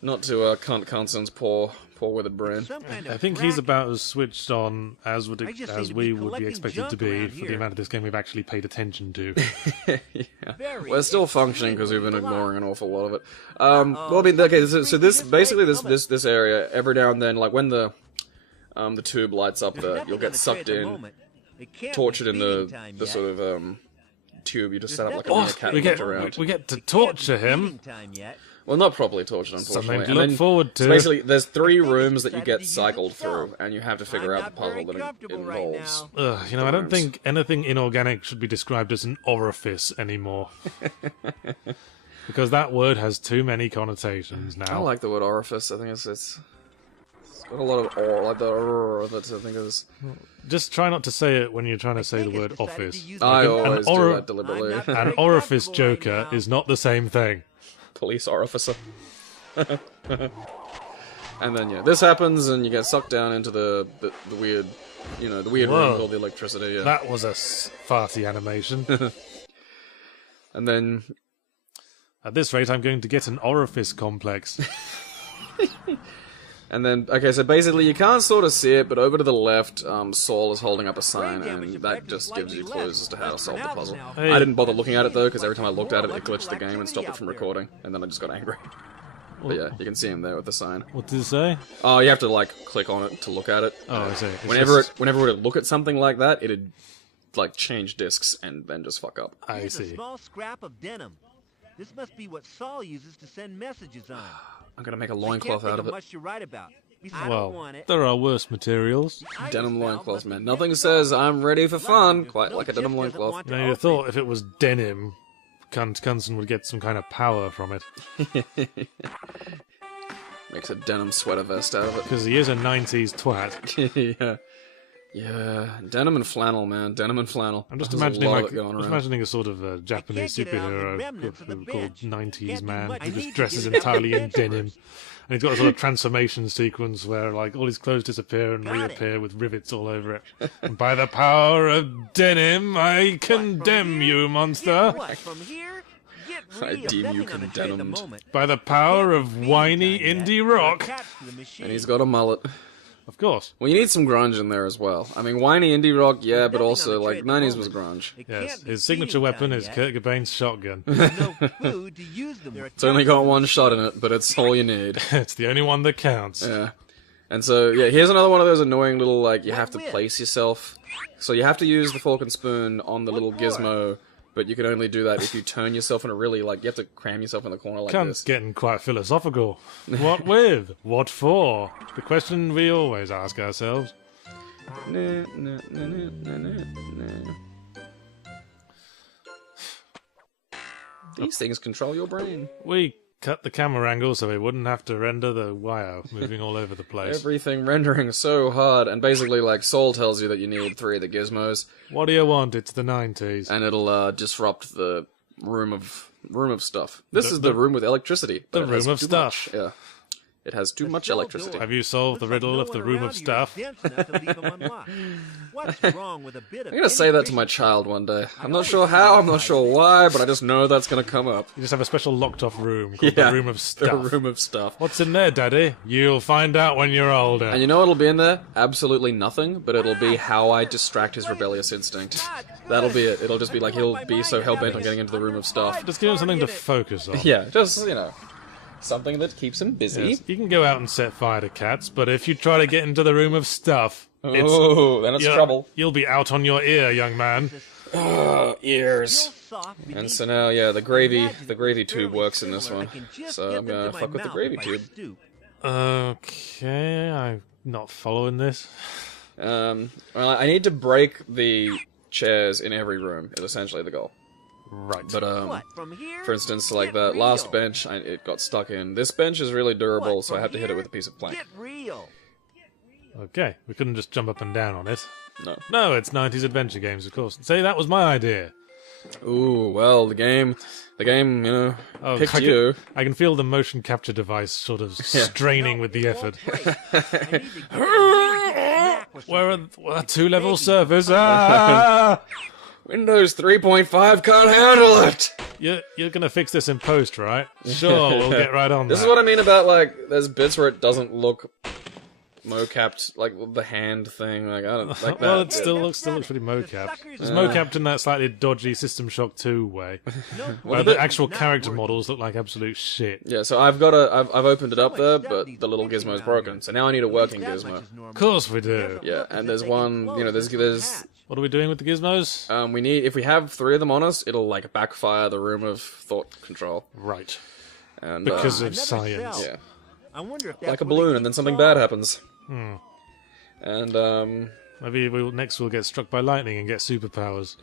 Not to Knutson poor withered brain. Some kind I of think he's crack. about as switched on as I just seem as to we be would be collecting expected to junk be around for the here. amount of this game we've actually paid attention to. Yeah. Very We're still functioning because we've been ignoring an awful lot of it. Well, I mean, okay, so this basically this area every now and then, like when the tube lights up, you'll get sucked in, tortured in the sort of tube. You just set up like a mini cat and look around. we get to torture him. Well, not properly tortured, unfortunately. Something to look forward to. So basically, there's 3 rooms that you get cycled through, and you have to figure out the puzzle that it involves. Ugh, I don't think anything inorganic should be described as an orifice anymore. Because that word has too many connotations now. I like the word orifice. I think it's got a lot of or, like the that I think is. Just try not to say it when you're trying to say the word office. I always do ori- that deliberately. An orifice joker is not the same thing. Police orificer. And then yeah, this happens, and you get sucked down into the weird, the weird Whoa. room called the electricity. Yeah. That was a farty animation. And then At this rate, I'm going to get an orifice complex. And then, okay, so basically you can't sort of see it, but over to the left, Saul is holding up a sign, and that just gives you clues as to how to solve the puzzle. Hey. I didn't bother looking at it, though, because every time I looked at it, it glitched the game and stopped it from recording, and then I just got angry. But yeah, you can see him there with the sign. What did it say? Oh, you have to, like, click on it to look at it. Oh, I see. It's Whenever just- it would look at something like that, it'd, like, change discs and then just fuck up. I Here's a see. small scrap of denim. This must be what Saul uses to send messages on. I'm gonna make a I can't loincloth think out of it. much to write about. I don't Well, want it. there are worse materials. Denim loincloths, man. Nothing says I'm ready for fun quite like a denim loincloth. You know, you'd thought if it was denim, Knutson would get some kind of power from it. Makes a denim sweater vest out of it. Because he is a 90s twat. Yeah. Yeah, denim and flannel, man. Denim and flannel. I'm just There's a imagining lot of like it going just around. imagining a sort of a Japanese get it out of the superhero remnants of the called bench. 90s Can't do man much. I who need just to dresses get it out of entirely the in bench denim. first. And he's got a sort of transformation sequence where like all his clothes disappear and Got it. reappear with rivets all over it. And by the power of denim, I condemn you, monster. What, from here? Get I real. deem you Nothing on the tray at the condemned. moment. By the power of Can't whiny feed time indie yet. rock. Attached to the machine. And he's got a mullet. Of course. Well, you need some grunge in there as well. I mean, whiny indie rock, yeah, but Nothing also, on the tray like, at the 90s was moment. grunge. It Yes. can't be His signature feeding weapon time is yet. Kurt Cobain's shotgun. There's no food to use them. It's only got one shot in it, but it's all you need. It's the only one that counts. Yeah. And so, yeah, here's another one of those annoying little, like, you have to What with? place yourself. So you have to use the fork and spoon on the little for? gizmo, but you can only do that if you turn yourself in a really, like, you have to cram yourself in the corner like Cunt's this. getting quite philosophical. What with? What for? The question we always ask ourselves. Nah, nah, nah, nah, nah, nah. These things control your brain. We cut the camera angle so we wouldn't have to render the wire moving all over the place. Everything rendering so hard, and basically, like, Saul tells you that you need 3 of the gizmos, What do you want? It's the 90s. and it'll disrupt the room of stuff. This is the room with electricity. but the it has room of too stuff. stuff. Yeah, it has too much cell electricity. door. Have you solved the riddle of the room of stuff? I'm gonna say that to my child one day. I'm not sure how, I'm not sure why, but I just know that's gonna come up. You just have a special locked-off room called Yeah, the room of the stuff. room of stuff. What's in there, Daddy? You'll find out when you're older. And you know what'll be in there? Absolutely nothing, but it'll be how I distract his rebellious instinct. That'll be it. It'll just be like he'll be so hell-bent on getting into the room of stuff. Just give him something to focus on. Yeah, just, something that keeps him busy. Yes, you can go out and set fire to cats, but if you try to get into the room of stuff, Then it's trouble. You'll be out on your ear, young man. Ears. And so now, yeah, the gravy tube works in this one. So I'm gonna fuck with the gravy tube. Okay, I'm not following this. Well, I need to break the chairs in every room is essentially the goal. Right. But What, from here? for instance, like Get that last real. bench, it got stuck in. This bench is really durable, What, so I from had to hit it here? with a piece of plank. Get real. Okay, we couldn't just jump up and down on it. No. No, it's 90s adventure games, of course. Say, that was my idea. Ooh, well, the game, you know, Oh, picked I you. I can feel the motion capture device sort of straining with the effort. Where are two-level servers? Ah! Windows 3.5 can't handle it! You're gonna fix this in post, right? Sure, we'll get right on This that. is what I mean about, like, there's bits where it doesn't look mocapped, like the hand thing, like, I don't like that. Well, it still looks pretty mocapped. It's mocapped in that slightly dodgy System Shock 2 way, where the actual character models look like absolute shit. Yeah, so I've opened it up there, but the little gizmo's broken, so now I need a working gizmo. Of course we do. Yeah, and there's one, you know, there's What are we doing with the gizmos? we need, if we have 3 of them on us, it'll, like, backfire the room of thought control. Right. And, Because I of never science. shall. yeah, I wonder if that's like a what they balloon, keep and then something calling bad it. happens. And, Maybe next we'll get struck by lightning and get superpowers.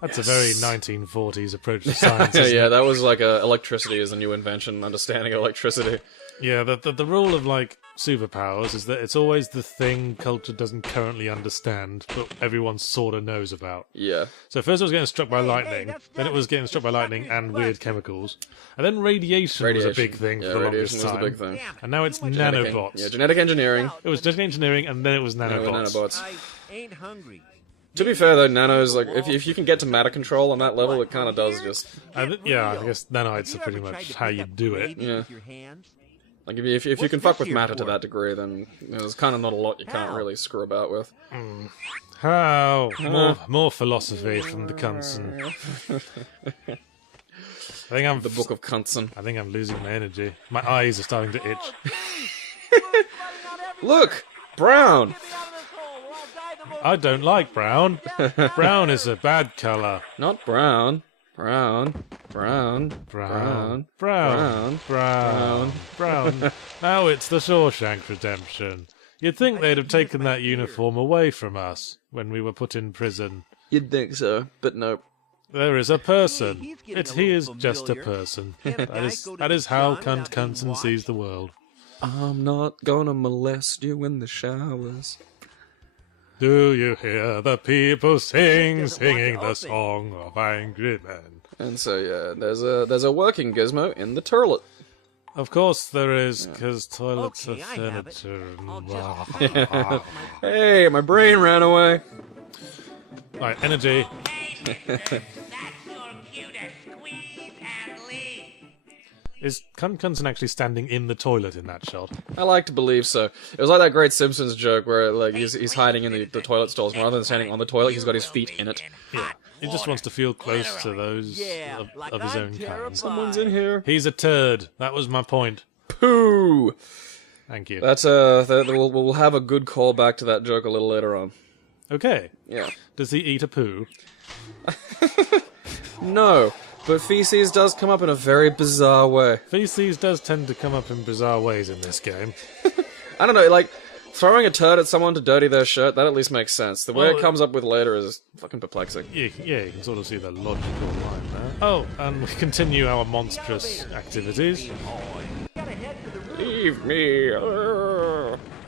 That's a very 1940s approach to science. Isn't yeah, it? that was like electricity is a new invention, understanding electricity. Yeah, the rule of like superpowers is that it's always the thing culture doesn't currently understand, but everyone sort of knows about. Yeah. So first it was getting struck by lightning, that's then it was getting struck by lightning and weird chemicals, and then radiation was a big thing Yeah, for the radiation longest was time. the big thing. And now it's Genetic- nanobots. Yeah, genetic engineering. It was genetic engineering, and then it was and nanobots. nanobots. I ain't hungry. To be fair though, nanos, like, if you can get to matter control on that level, it kind of does just... I guess nanoids are pretty much how you do it. Yeah. Like, if you can fuck with matter to that degree, then there's kind of not a lot you can't really screw about with. How? More philosophy from the Knutson. The Book of Knutson. I think I'm losing my energy. My eyes are starting to itch. Look! Brown! I don't like brown. Brown is a bad colour. Not brown. Brown. Brown. Brown. Brown. Brown. Brown. Brown. Now it's the Shawshank Redemption. You'd think they'd have taken that uniform away from us when we were put in prison. You'd think so, but nope. There is a person. He is just a person. That is how Knutson sees the world. I'm not gonna molest you in the showers. Do you hear the people singing the song of angry men? And so yeah, there's a working gizmo in the toilet. Of course there is, because toilets Okay, are I have it. furniture. Hey, my brain ran away. Right, energy. Is Knutson actually standing in the toilet in that shot? I like to believe so. It was like that great Simpsons joke where like he's hiding in the toilet stalls, rather than standing on the toilet, he's got his feet in it. Yeah. He just wants to feel close to those of his own kind. Someone's in here. He's a turd. That was my point. Pooh. Thank you. That's we'll have a good callback to that joke a little later on. Okay. Yeah. Does he eat a poo? No, but feces does come up in a very bizarre way. Feces does tend to come up in bizarre ways in this game. I don't know, like throwing a turd at someone to dirty their shirt, that at least makes sense. The way Well, it comes up with later is fucking perplexing. Yeah, you can sort of see the logical line there. Oh, and we continue our monstrous activities. Leave me.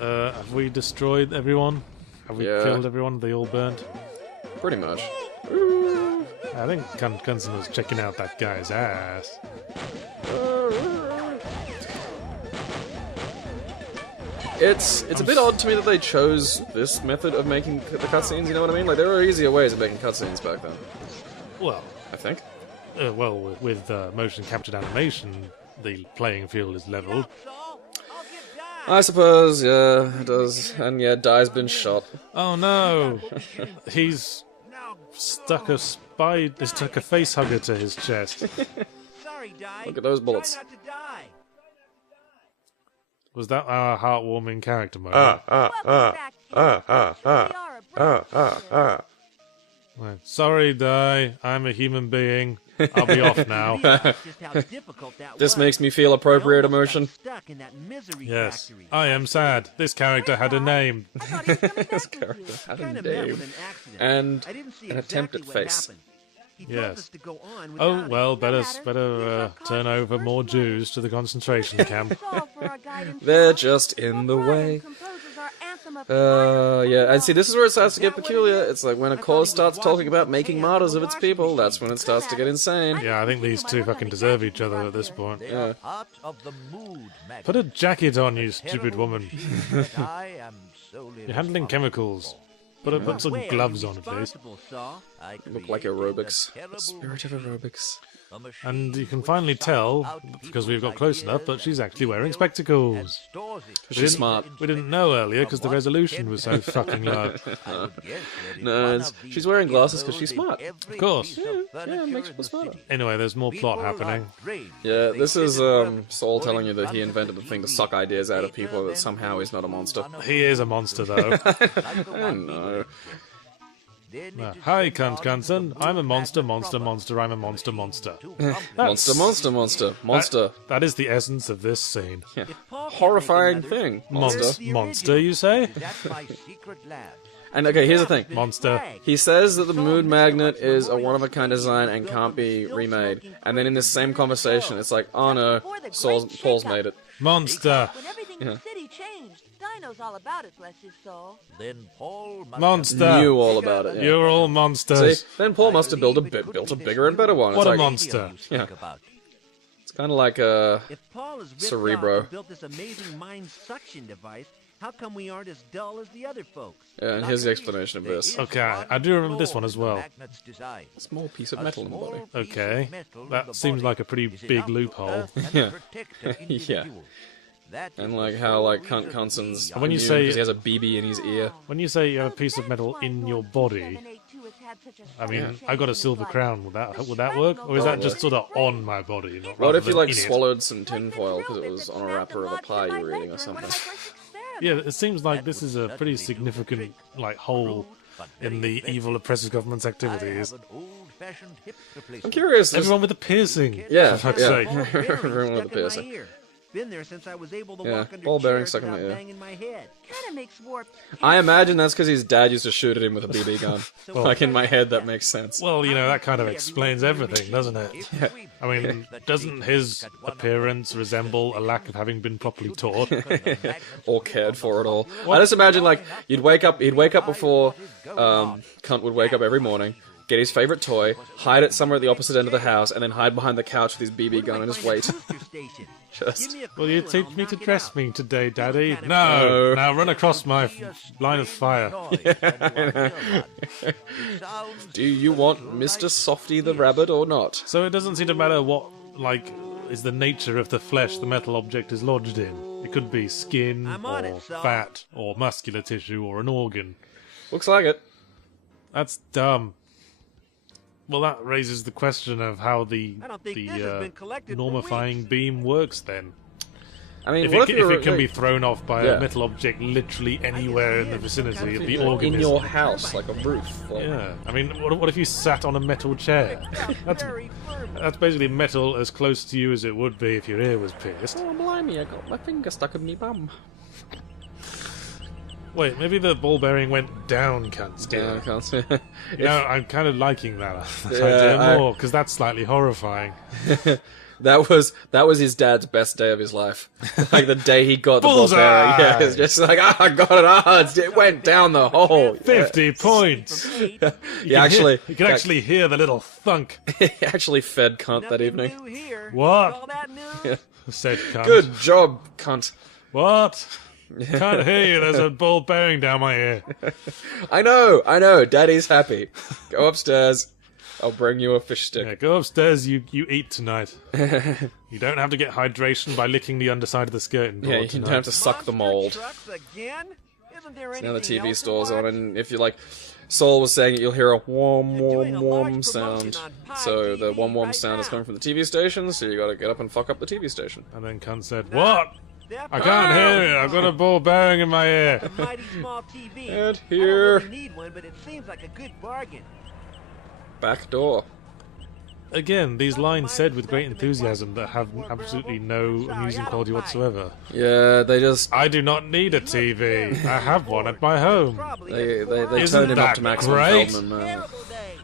Have we destroyed everyone? Have we Yeah. killed everyone? They all burnt? Pretty much. I think Knutson was checking out that guy's ass. It's a bit odd to me that they chose this method of making the cutscenes, you know what I mean? Like, there were easier ways of making cutscenes back then, Well, I think. with motion captured animation, the playing field is leveled. I suppose, yeah, it does. And yeah, Dai's been shot. Oh no! He's stuck a face hugger to his chest. Sorry, Di. Look at those bullets. Try not to die. Was that our heartwarming character moment? Right. Sorry, Di. I'm a human being. I'll be off now. This makes me feel appropriate emotion. Yes, I am sad. This character had a name. This character had a name. And an attempt at face. Yes. Oh, well, better turn over more Jews to the concentration camp. They're just in the way. Yeah, and see, this is where it starts to get peculiar. It's like when a cause starts talking about making martyrs of its people, that's when it starts to get insane. Yeah, I think these two fucking deserve each other at this point. Yeah. Put a jacket on, you stupid woman. You're handling chemicals. Put some gloves on, please. Look like aerobics. Spirit of aerobics. And you can finally tell, because we've got close enough, but she's actually wearing spectacles. She's smart. We didn't know earlier because the resolution was so fucking low. No, she's wearing glasses because she's smart. Of course. Yeah, it makes people smarter. Anyway, there's more plot happening. Yeah, this is Saul telling you that he invented the thing to suck ideas out of people, that somehow he's not a monster. He is a monster, though. I know. Hi, Knutson. I'm a monster, I'm a monster. Monster. That is the essence of this scene. Yeah. Horrifying thing. Monster, you say? And okay, here's the thing. Monster. He says that the mood magnet is a one-of-a-kind design and can't be remade. And then in this same conversation, it's like, oh no, Paul's made it. Monster. Yeah. Knows all about it, bless his soul. Then Paul Monster. Knew all about it. Yeah. You're all monsters. See, then Paul must have built a bigger and better one. What It's a like, monster. Yeah. It's kind of like a If Paul is ripped Cerebro. off and built this amazing mind suction device, how come we aren't as dull as the other folks? Yeah, and here's the explanation of this. Okay, I do remember this one as well. Small piece of metal in the body. Okay, that seems like a pretty big loophole. Yeah. Yeah. And like how like Knutson's when you immune say- because he has a BB in his ear. When you say you have a piece of metal in your body, I mean, I got a silver crown. Would that work? Or is that just sort of on my body? Not What rather if you than like in it? swallowed some tinfoil because it was on a wrapper of a pie you were eating or something? Yeah, it seems like this is a pretty significant like hole in the evil oppressive government's activities. I'm curious. Everyone with a piercing. Yeah, For fuck's yeah. sake. Everyone with a piercing. Been there since I was able to Yeah, walk under ball bearing chairs stuck in my without ear. banging my head. Kinda makes warp. I imagine that's because his dad used to shoot at him with a BB gun. Like in my head, that makes sense. Well, you know, that kind of explains everything, doesn't it? I mean, doesn't his appearance resemble a lack of having been properly taught? Or cared for at all. I just imagine like he'd wake up before Cunt would wake up every morning, get his favorite toy, hide it somewhere at the opposite end of the house, and then hide behind the couch with his BB gun and just wait. Just Will you teach me to dress me today, Daddy? No. Now run across my line of fire. do you want Mr. Softy the Rabbit or not? So it doesn't seem to matter what, like, is the nature of the flesh the metal object is lodged in. It could be skin, or fat, or muscular tissue, or an organ. Looks like it. That's dumb. Well, that raises the question of how the I don't think this has been collected for normifying beam works then. I mean, If what it, if, if it can be thrown off by Yeah. a metal object literally anywhere in the vicinity of the in organism. your house, like a roof? Like, Yeah, I mean, what if you sat on a metal chair? That's basically metal as close to you as it would be if your ear was pierced. oh, blimey, I got my finger stuck in me bum. Wait, maybe the ball bearing went down, cunts. Yeah, I can't see. You know, I'm kind of liking that Yeah, idea more, because that's slightly horrifying. That was his dad's best day of his life. Like the day he got the ball Bullseye! bearing. Yeah, it's just like, I got it. It went down the hole. 50 points! He actually, You can actually hear the little thunk. he actually fed cunt that evening. What? Yeah. Said cunt. Good job, cunt. What? Can't hear you, there's a ball bearing down my ear. I know. Daddy's happy. Go upstairs. I'll bring you a fish stick. Yeah, go upstairs, you eat tonight. You don't have to get hydration by licking the underside of the skirting board Yeah, you don't tonight. have to suck the mold. Now Now the TV store's on, and if you like, Saul was saying you'll hear a wom sound. So the wom sound is coming from the TV station, so you gotta get up and fuck up the TV station. And then cunt said, "What? I can't hear it. I've got a ball bearing in my ear." Mighty small TV. And I here. don't really need one, but it seems like a good bargain. Back door. again, these lines said with great enthusiasm that have absolutely no amusing quality whatsoever. Yeah, they just I do not need a TV. I have one at my home. they Isn't turned him up that to maximum great? Feldman.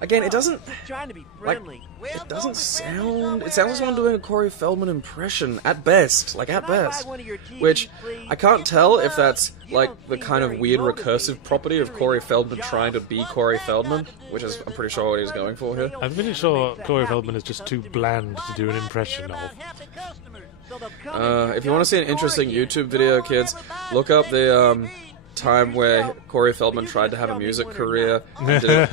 Again, it doesn't Trying to be like friendly. it doesn't sound. It sounds like someone doing a Corey Feldman impression at best, like at best. Which I can't tell if that's like the kind of weird recursive property of Corey Feldman trying to be Corey Feldman, which is I'm pretty sure what he was going for here. I'm pretty sure Corey Feldman is just too bland to do an impression of. If you want to see an interesting YouTube video, kids, look up the time where Corey Feldman tried to have a music career and did it,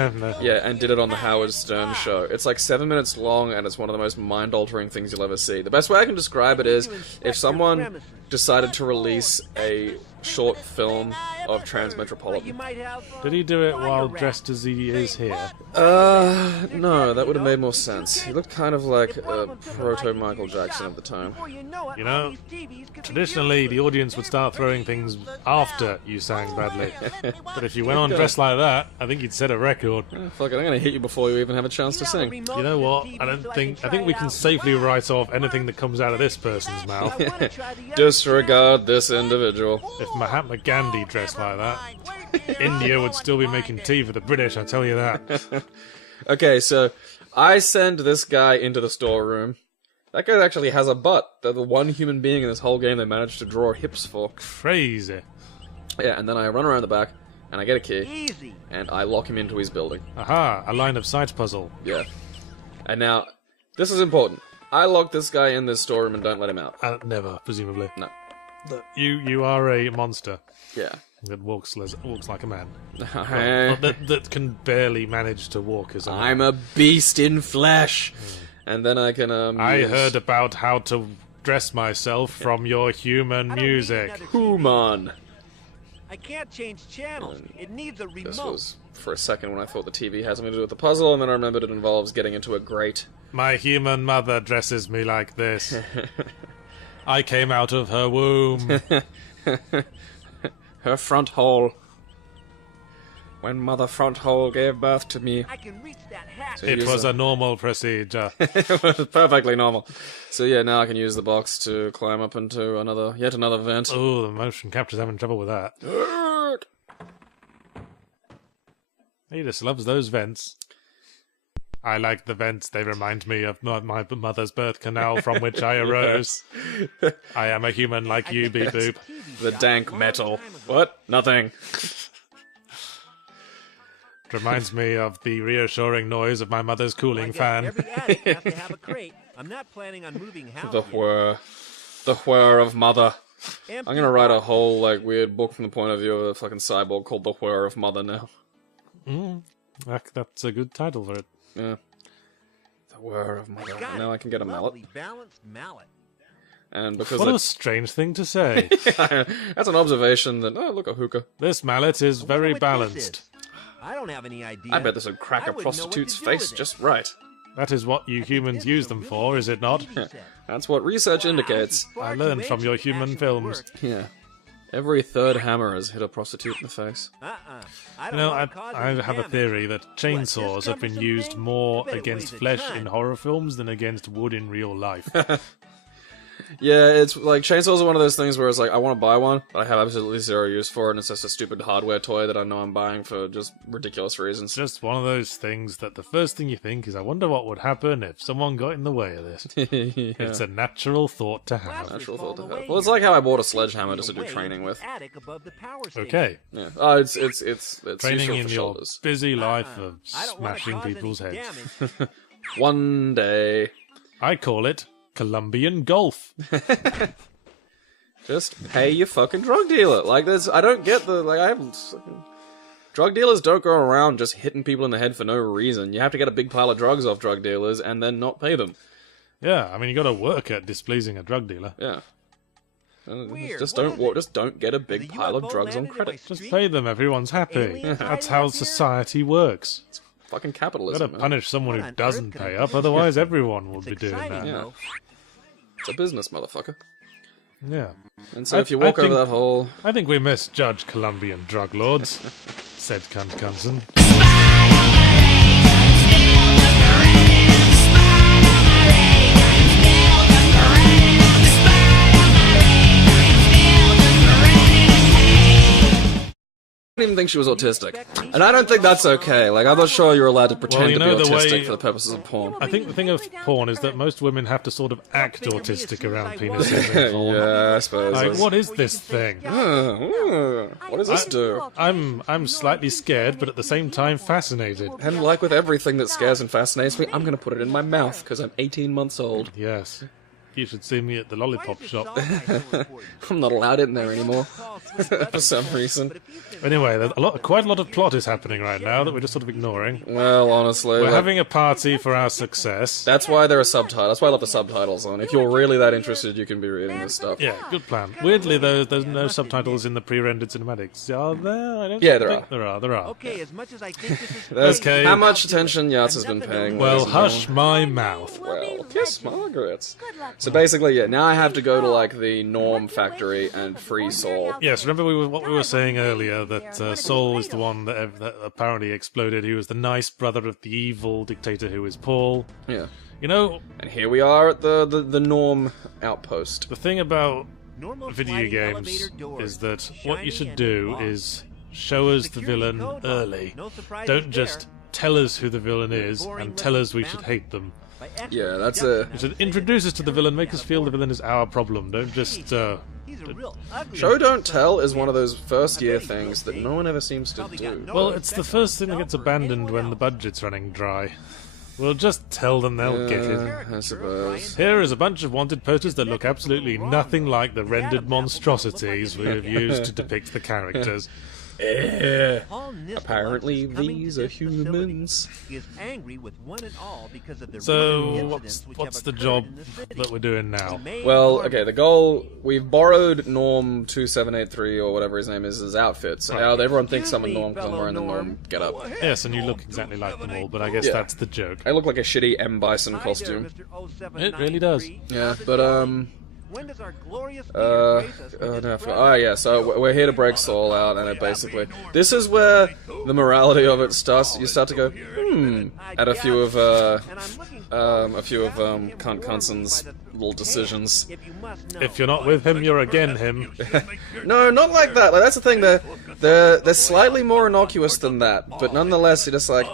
and did it on the Howard Stern show. It's like 7 minutes long, and it's one of the most mind-altering things you'll ever see. The best way I can describe it is if someone decided to release a short film of Transmetropolitan. Did he do it while dressed as he is here? No, that would have made more sense. He looked kind of like a proto-Michael Jackson at the time. You know, traditionally the audience would start throwing things after you sang badly. But if you went on dressed like that, I think you'd set a record. Fuck it, I'm gonna hit you before you even have a chance to sing. You know what? I think we can safely write off anything that comes out of this person's mouth. Disregard this individual. If Mahatma Gandhi dressed like that, India would still be making tea for the British, I tell you that. Okay, so I send this guy into the storeroom. That guy actually has a butt. They're the one human being in this whole game they managed to draw hips for. Crazy. Yeah, and then I run around the back, and I get a key, Easy. and I lock him into his building. Aha, a line of sight puzzle. Yeah. And now, this is important. I lock this guy in this storeroom and don't let him out. Never, presumably. No. You are a monster Yeah. that walks like a man. I'm that can barely manage to walk as a man. a beast in flesh. And then I can, I use heard about how to dress myself from your human music. Human. I can't change channels. It needs a This remote. was for a second when I thought the TV had something to do with the puzzle, and then I remembered it involves getting into a grate. My human mother dresses me like this. I came out of her womb. Her front hole. When Mother Front Hole gave birth to me. I can reach that hat. So It use was the- a normal procedure. It was perfectly normal. So yeah, now I can use the box to climb up into yet another vent. Oh, the motion capture's having trouble with that. He just loves those vents. I like the vents. They remind me of my mother's birth canal from which I arose. I am a human like you, beep boop. The dank metal. What? Nothing. Reminds me of the reassuring noise of my mother's cooling fan. Every attic has to have a crate. I'm not planning on moving house. The whir. The whir of Mother. I'm gonna write a whole, weird book from the point of view of a fucking cyborg called The Whir of Mother now. That's a good title for it. Yeah. The Whir of Mother. And now I can get a mallet. Lovely balanced mallet. And because What a strange thing to say. that's an observation that, oh, look, a hookah. This mallet is very What this balanced. is. I don't have any idea. I bet this would crack I a wouldn't know what prostitute's to do face with it. just right. That is what you humans use them for, is it not? That's what research indicates. I learned from your human films. Yeah. Every third hammer has hit a prostitute in the face. I You know, I have a theory that chainsaws have been used more against flesh in horror films than against wood in real life. Yeah, it's like chainsaws are one of those things where it's like, I want to buy one, but I have absolutely zero use for it, and it's just a stupid hardware toy that I know I'm buying for just ridiculous reasons. It's just one of those things that the first thing you think is, I wonder what would happen if someone got in the way of this. It's a natural thought to have. Natural thought to have. Well, it's like how I bought a sledgehammer just to do training with. Okay, Yeah. Oh, it's training useful in for your shoulders. busy life of smashing people's heads. One day. I call it Colombian golf. Just pay your fucking drug dealer. Like, I don't get I haven't... Drug dealers don't go around just hitting people in the head for no reason. You have to get a big pile of drugs off drug dealers and then not pay them. Yeah, I mean, you got to work at displeasing a drug dealer. Yeah. Just don't get a big pile of drugs on credit. Just pay them, everyone's happy. That's how society works. Fucking Got capitalism, to man. punish someone who doesn't pay up, otherwise everyone will be doing that. Yeah. It's a business, motherfucker. Yeah. And so if you walk over that hole... I think we misjudge Colombian drug lords, said Knutson. even think she was autistic. And I don't think that's okay. Like, I'm not sure you're allowed to pretend you to know be the autistic way- for the purposes of porn. I think the thing of porn is that most women have to sort of act autistic around penises in porn. Yeah, I suppose. Like, what is this thing? What does this do? I'm slightly scared, but at the same time fascinated. And like with everything that scares and fascinates me, I'm gonna put it in my mouth, because I'm 18 months old. Yes. You should see me at the lollipop shop. I'm not allowed in there anymore. For some reason. Anyway, there's quite a lot of plot is happening right now that we're just sort of ignoring. Well, honestly... We're like, having a party for our success. that's why there are subtitles. That's why I love the subtitles on. If you're really that interested, you can be reading this stuff. Yeah, good plan. Weirdly, though, there's no subtitles in the pre-rendered cinematics. Are there? I don't Yeah, there think are. There are. Okay, as much as I think this is There's Okay. how much attention Yachts has been paying. Well, ladies and hush my mouth. Well, kiss Margaret. So basically, yeah, now I have to go to, like, the Norm factory and free Saul. Yes, remember what we were saying earlier, that Saul is the one that apparently exploded. He was the nice brother of the evil dictator who is Paul. Yeah. You know, And here we are at the Norm outpost. the thing about normal video sliding games elevator doors, is that what you shiny should and do locked. is show us the Security villain code locked. early. No surprises Don't there. just tell us who the villain is Boring and tell us we list should found hate them. by expert Yeah, that's Justin. You should introduce us to the villain, make us feel the villain is our problem. Don't just He's a real ugly Show don't tell is one of those first year things that no one ever seems to do. Well, it's the first thing that gets abandoned when the budget's running dry. We'll just tell them they'll get it. I suppose. Here is a bunch of wanted posters that look absolutely nothing like the rendered monstrosities we have used to depict the characters. Paul Nistelrooy, Apparently coming to these are this facility, humans. is angry with one and all because of the So, recent what's incidents which what's have the occurred job in the city. that we're doing now? He may Well, harm okay, the goal... We've borrowed Norm 2783, or whatever his name is, his outfit. So now everyone thinks I'm a Norm because I'm wearing the Norm get-up. Yes, and you look exactly like them all, but I guess Yeah. that's the joke. I look like a shitty M. Bison Hi there, costume. Mr. 0793. It really does. Yeah, but, When does our glorious leader grace us with oh, his no, presence? oh yeah, so we're here to break Saul out, and it basically... This is where the morality of it starts, you start to go, at a few of, And I'm looking a few of, Knutson's little decisions. if you must know. If you're not with him, you're again him. No, not like that, like, that's the thing, they're slightly more innocuous than that, but nonetheless, you're just like,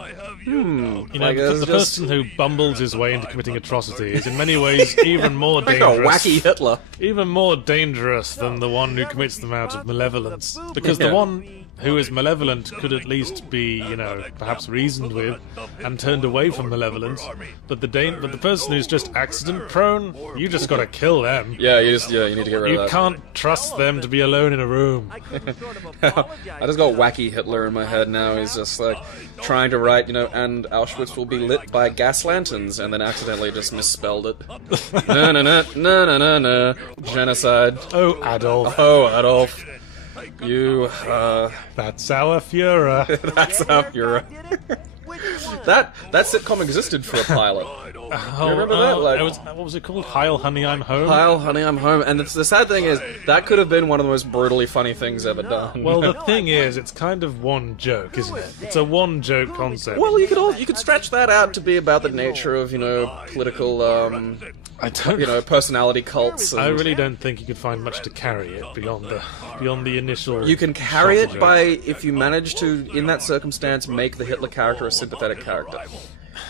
You know, like, the it's just... person who bumbles his way into committing atrocity is in many ways even more Like a dangerous. wacky Hitler. Even more dangerous than the one who commits them out of malevolence. Because the Yeah. one who is malevolent could at least be, you know, perhaps reasoned with and turned away from malevolence. But the person who's just accident prone, you just gotta kill them. Yeah, you need to get rid You of that. can't trust them to be alone in a room. I couldn't sort of apologize I just got wacky Hitler in my head now. He's just like trying to write, and Auschwitz will be lit by gas lanterns, and then accidentally just misspelled it. No, no, no, no, no, no, no. Genocide. Oh, Adolf, Oh, Adolf. You, that's our Fuhrer. that's how you're. That sitcom existed for a pilot. Oh, remember that? Like- what was it called? Heil, honey, I'm home. Kyle, honey, I'm home. And the sad thing is, that could have been one of the most brutally funny things ever done. Well, the thing is, it's kind of one joke, isn't it? It's a one joke concept. Well, you could stretch that out to be about the nature of, political, I don't. personality cults. And I really don't think you could find much to carry it beyond the initial. You can carry it joke. by, if you manage to, in that circumstance, make the Hitler character a sympathetic character.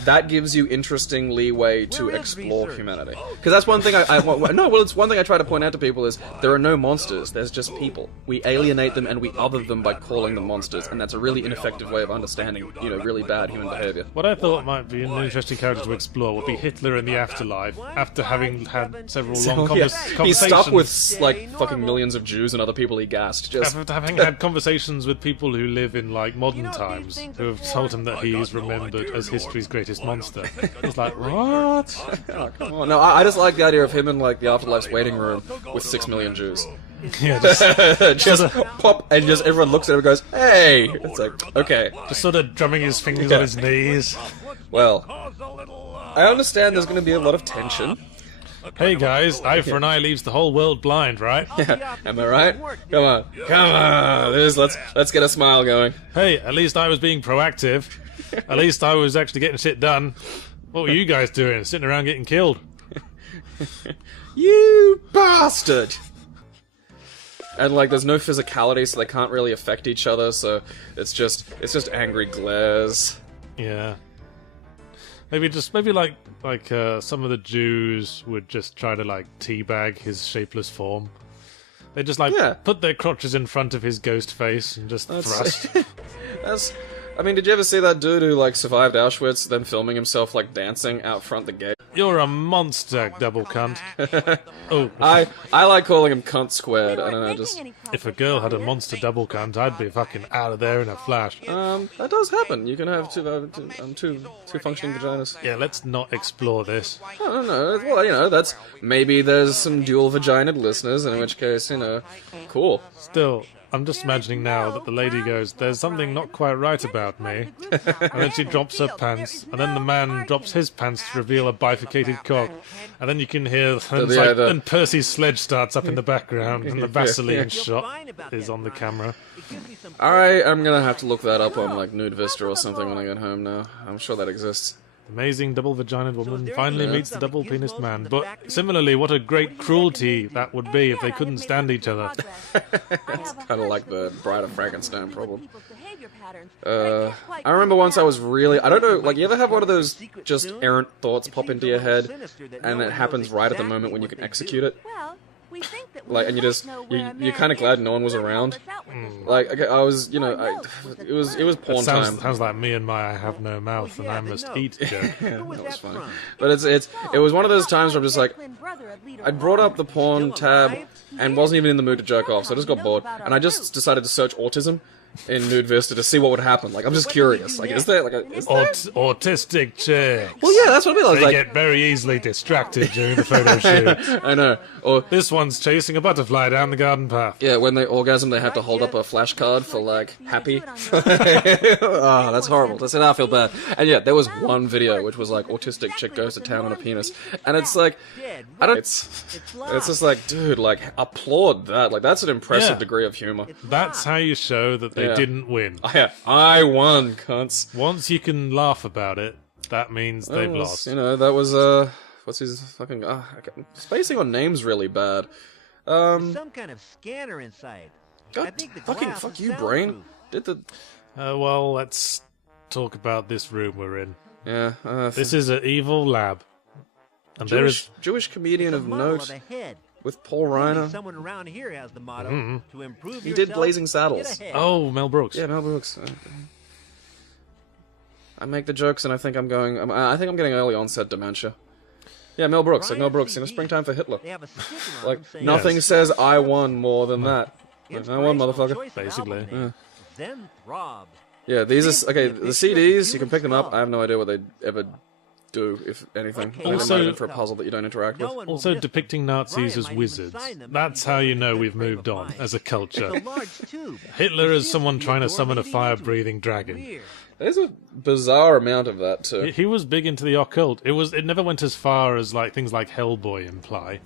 That gives you interesting leeway to explore humanity. Because that's one thing it's one thing I try to point out to people is there are no monsters, there's just people. We alienate them and we other them by calling them monsters, and that's a really ineffective way of understanding, really bad human behavior. What I thought might be an interesting character to explore would be Hitler in the afterlife, after having had several long conversations. He's stuck with, like, fucking millions of Jews and other people he gassed. Just... After having had conversations with people who live in, like, modern times, who have told him that he is remembered as history's greatest monster. It's like, what? Oh, come on. No, I just like the idea of him in, like, the Afterlife's waiting room with 6 million Jews. Yeah, just Just pop, and just everyone looks at him and goes, "Hey!" It's like, okay. sort of drumming his fingers on his knees. Well, I understand there's going to be a lot of tension. Hey guys, eye for an eye leaves the whole world blind, right? Am I right? Come on, let's get a smile going. Hey, at least I was being proactive. At least I was actually getting shit done. What were you guys doing? Sitting around getting killed? You bastard! and like there's no physicality, so they can't really affect each other. So it's just angry glares. Yeah. Maybe like some of the Jews would just try to like teabag his shapeless form. They just like put their crotches in front of his ghost face and just thrust. I mean, did you ever see that dude who like survived Auschwitz, then filming himself like dancing out front the gate? You're a monster, double cunt. Oh, I like calling him cunt squared. I don't know, just if a girl had a monster double cunt, I'd be fucking out of there in a flash. that does happen. You can have two functioning vaginas. Yeah, let's not explore this. No. Well, you know, that's maybe there's some dual vaginaed listeners, in which case, you know, cool. Still, I'm just imagining now that the lady goes, "There's something not quite right about me," and then she drops her pants, and then the man drops his pants to reveal a bifurcated cock, and then you can hear, and Percy's sledge starts up in the background, and the Vaseline shot is on the camera. I'm gonna have to look that up on like Nude Vista or something when I get home now. I'm sure that exists. Amazing double-vaginaed woman finally meets the double-penis man. But similarly, what a great cruelty that would be if they couldn't stand each other. It's kind of like the Bride of Frankenstein problem. I remember once I was really... I don't know, like, you ever have one of those just errant thoughts pop into your head, and it happens right at the moment when you can execute it? Like, and you're kind of glad no one was around. Like, okay, I was, you know, it was porn time. Sounds like me and my "I have no mouth and I must eat" joke. That was funny. But it was one of those times where I'm just like, I brought up the porn tab and wasn't even in the mood to jerk off, so I just got bored, and I just decided to search autism in Nude Vista to see what would happen. Like, I'm just curious. Like, is there like a autistic chicks? Well, yeah, that's what I mean. I was They like, get very easily distracted during the photo shoot. I know. Or This one's chasing a butterfly down the garden path. yeah, when they orgasm, they have to hold up a flashcard for like happy. Oh, that's horrible. That's it. I feel bad. And yeah, there was one video which was like autistic chick goes to town on a penis, and it's like, I don't. It's just like, dude, like applaud that. Like that's an impressive degree of humor. That's how you show that they didn't win. I won, cunts. Once you can laugh about it, that means they've lost. You know, that was what's his fucking? Spacing on names really bad. Some kind of scanner inside. God, fucking fuck you, brain. Did the? Well, let's talk about this room we're in. Yeah. This is an evil lab, and there is Jewish comedian of note with Paul Reiner. Someone around here has the motto to improve. He did Blazing Saddles. Mel Brooks. Yeah, Mel Brooks. I make the jokes, and I think I'm getting early onset dementia. Yeah, Mel Brooks. Like Mel Brooks in A Springtime for Hitler. Like nothing says I won more than that. Like, I won, motherfucker. Basically. Then Rob. Yeah, these are okay. The CDs you can pick them up. I have no idea what they ever do, if anything. Also, for a puzzle that you don't interact with. Also, depicting Nazis as wizards. That's how you know we've moved on as a culture. Hitler is someone trying to summon a fire-breathing dragon. There's a bizarre amount of that too. He was big into the occult. It never went as far as like things like Hellboy imply.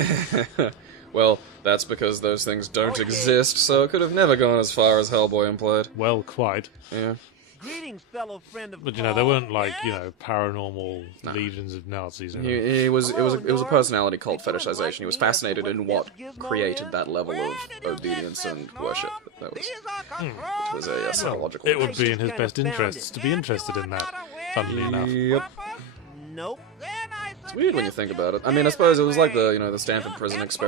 Well, that's because those things don't exist, so it could have never gone as far as Hellboy implied. Well, quite. Yeah. Greetings, fellow friend of But you know, there weren't like, you know, paranormal legions of Nazis. It was a personality cult fetishization. He was fascinated in what created that level of obedience and worship. That was, which was a psychological. It would be in his best interests to be interested in that. Funnily enough. Yep. Nope. It's weird when you think about it. I mean, I suppose it was like the Stanford prison experiment.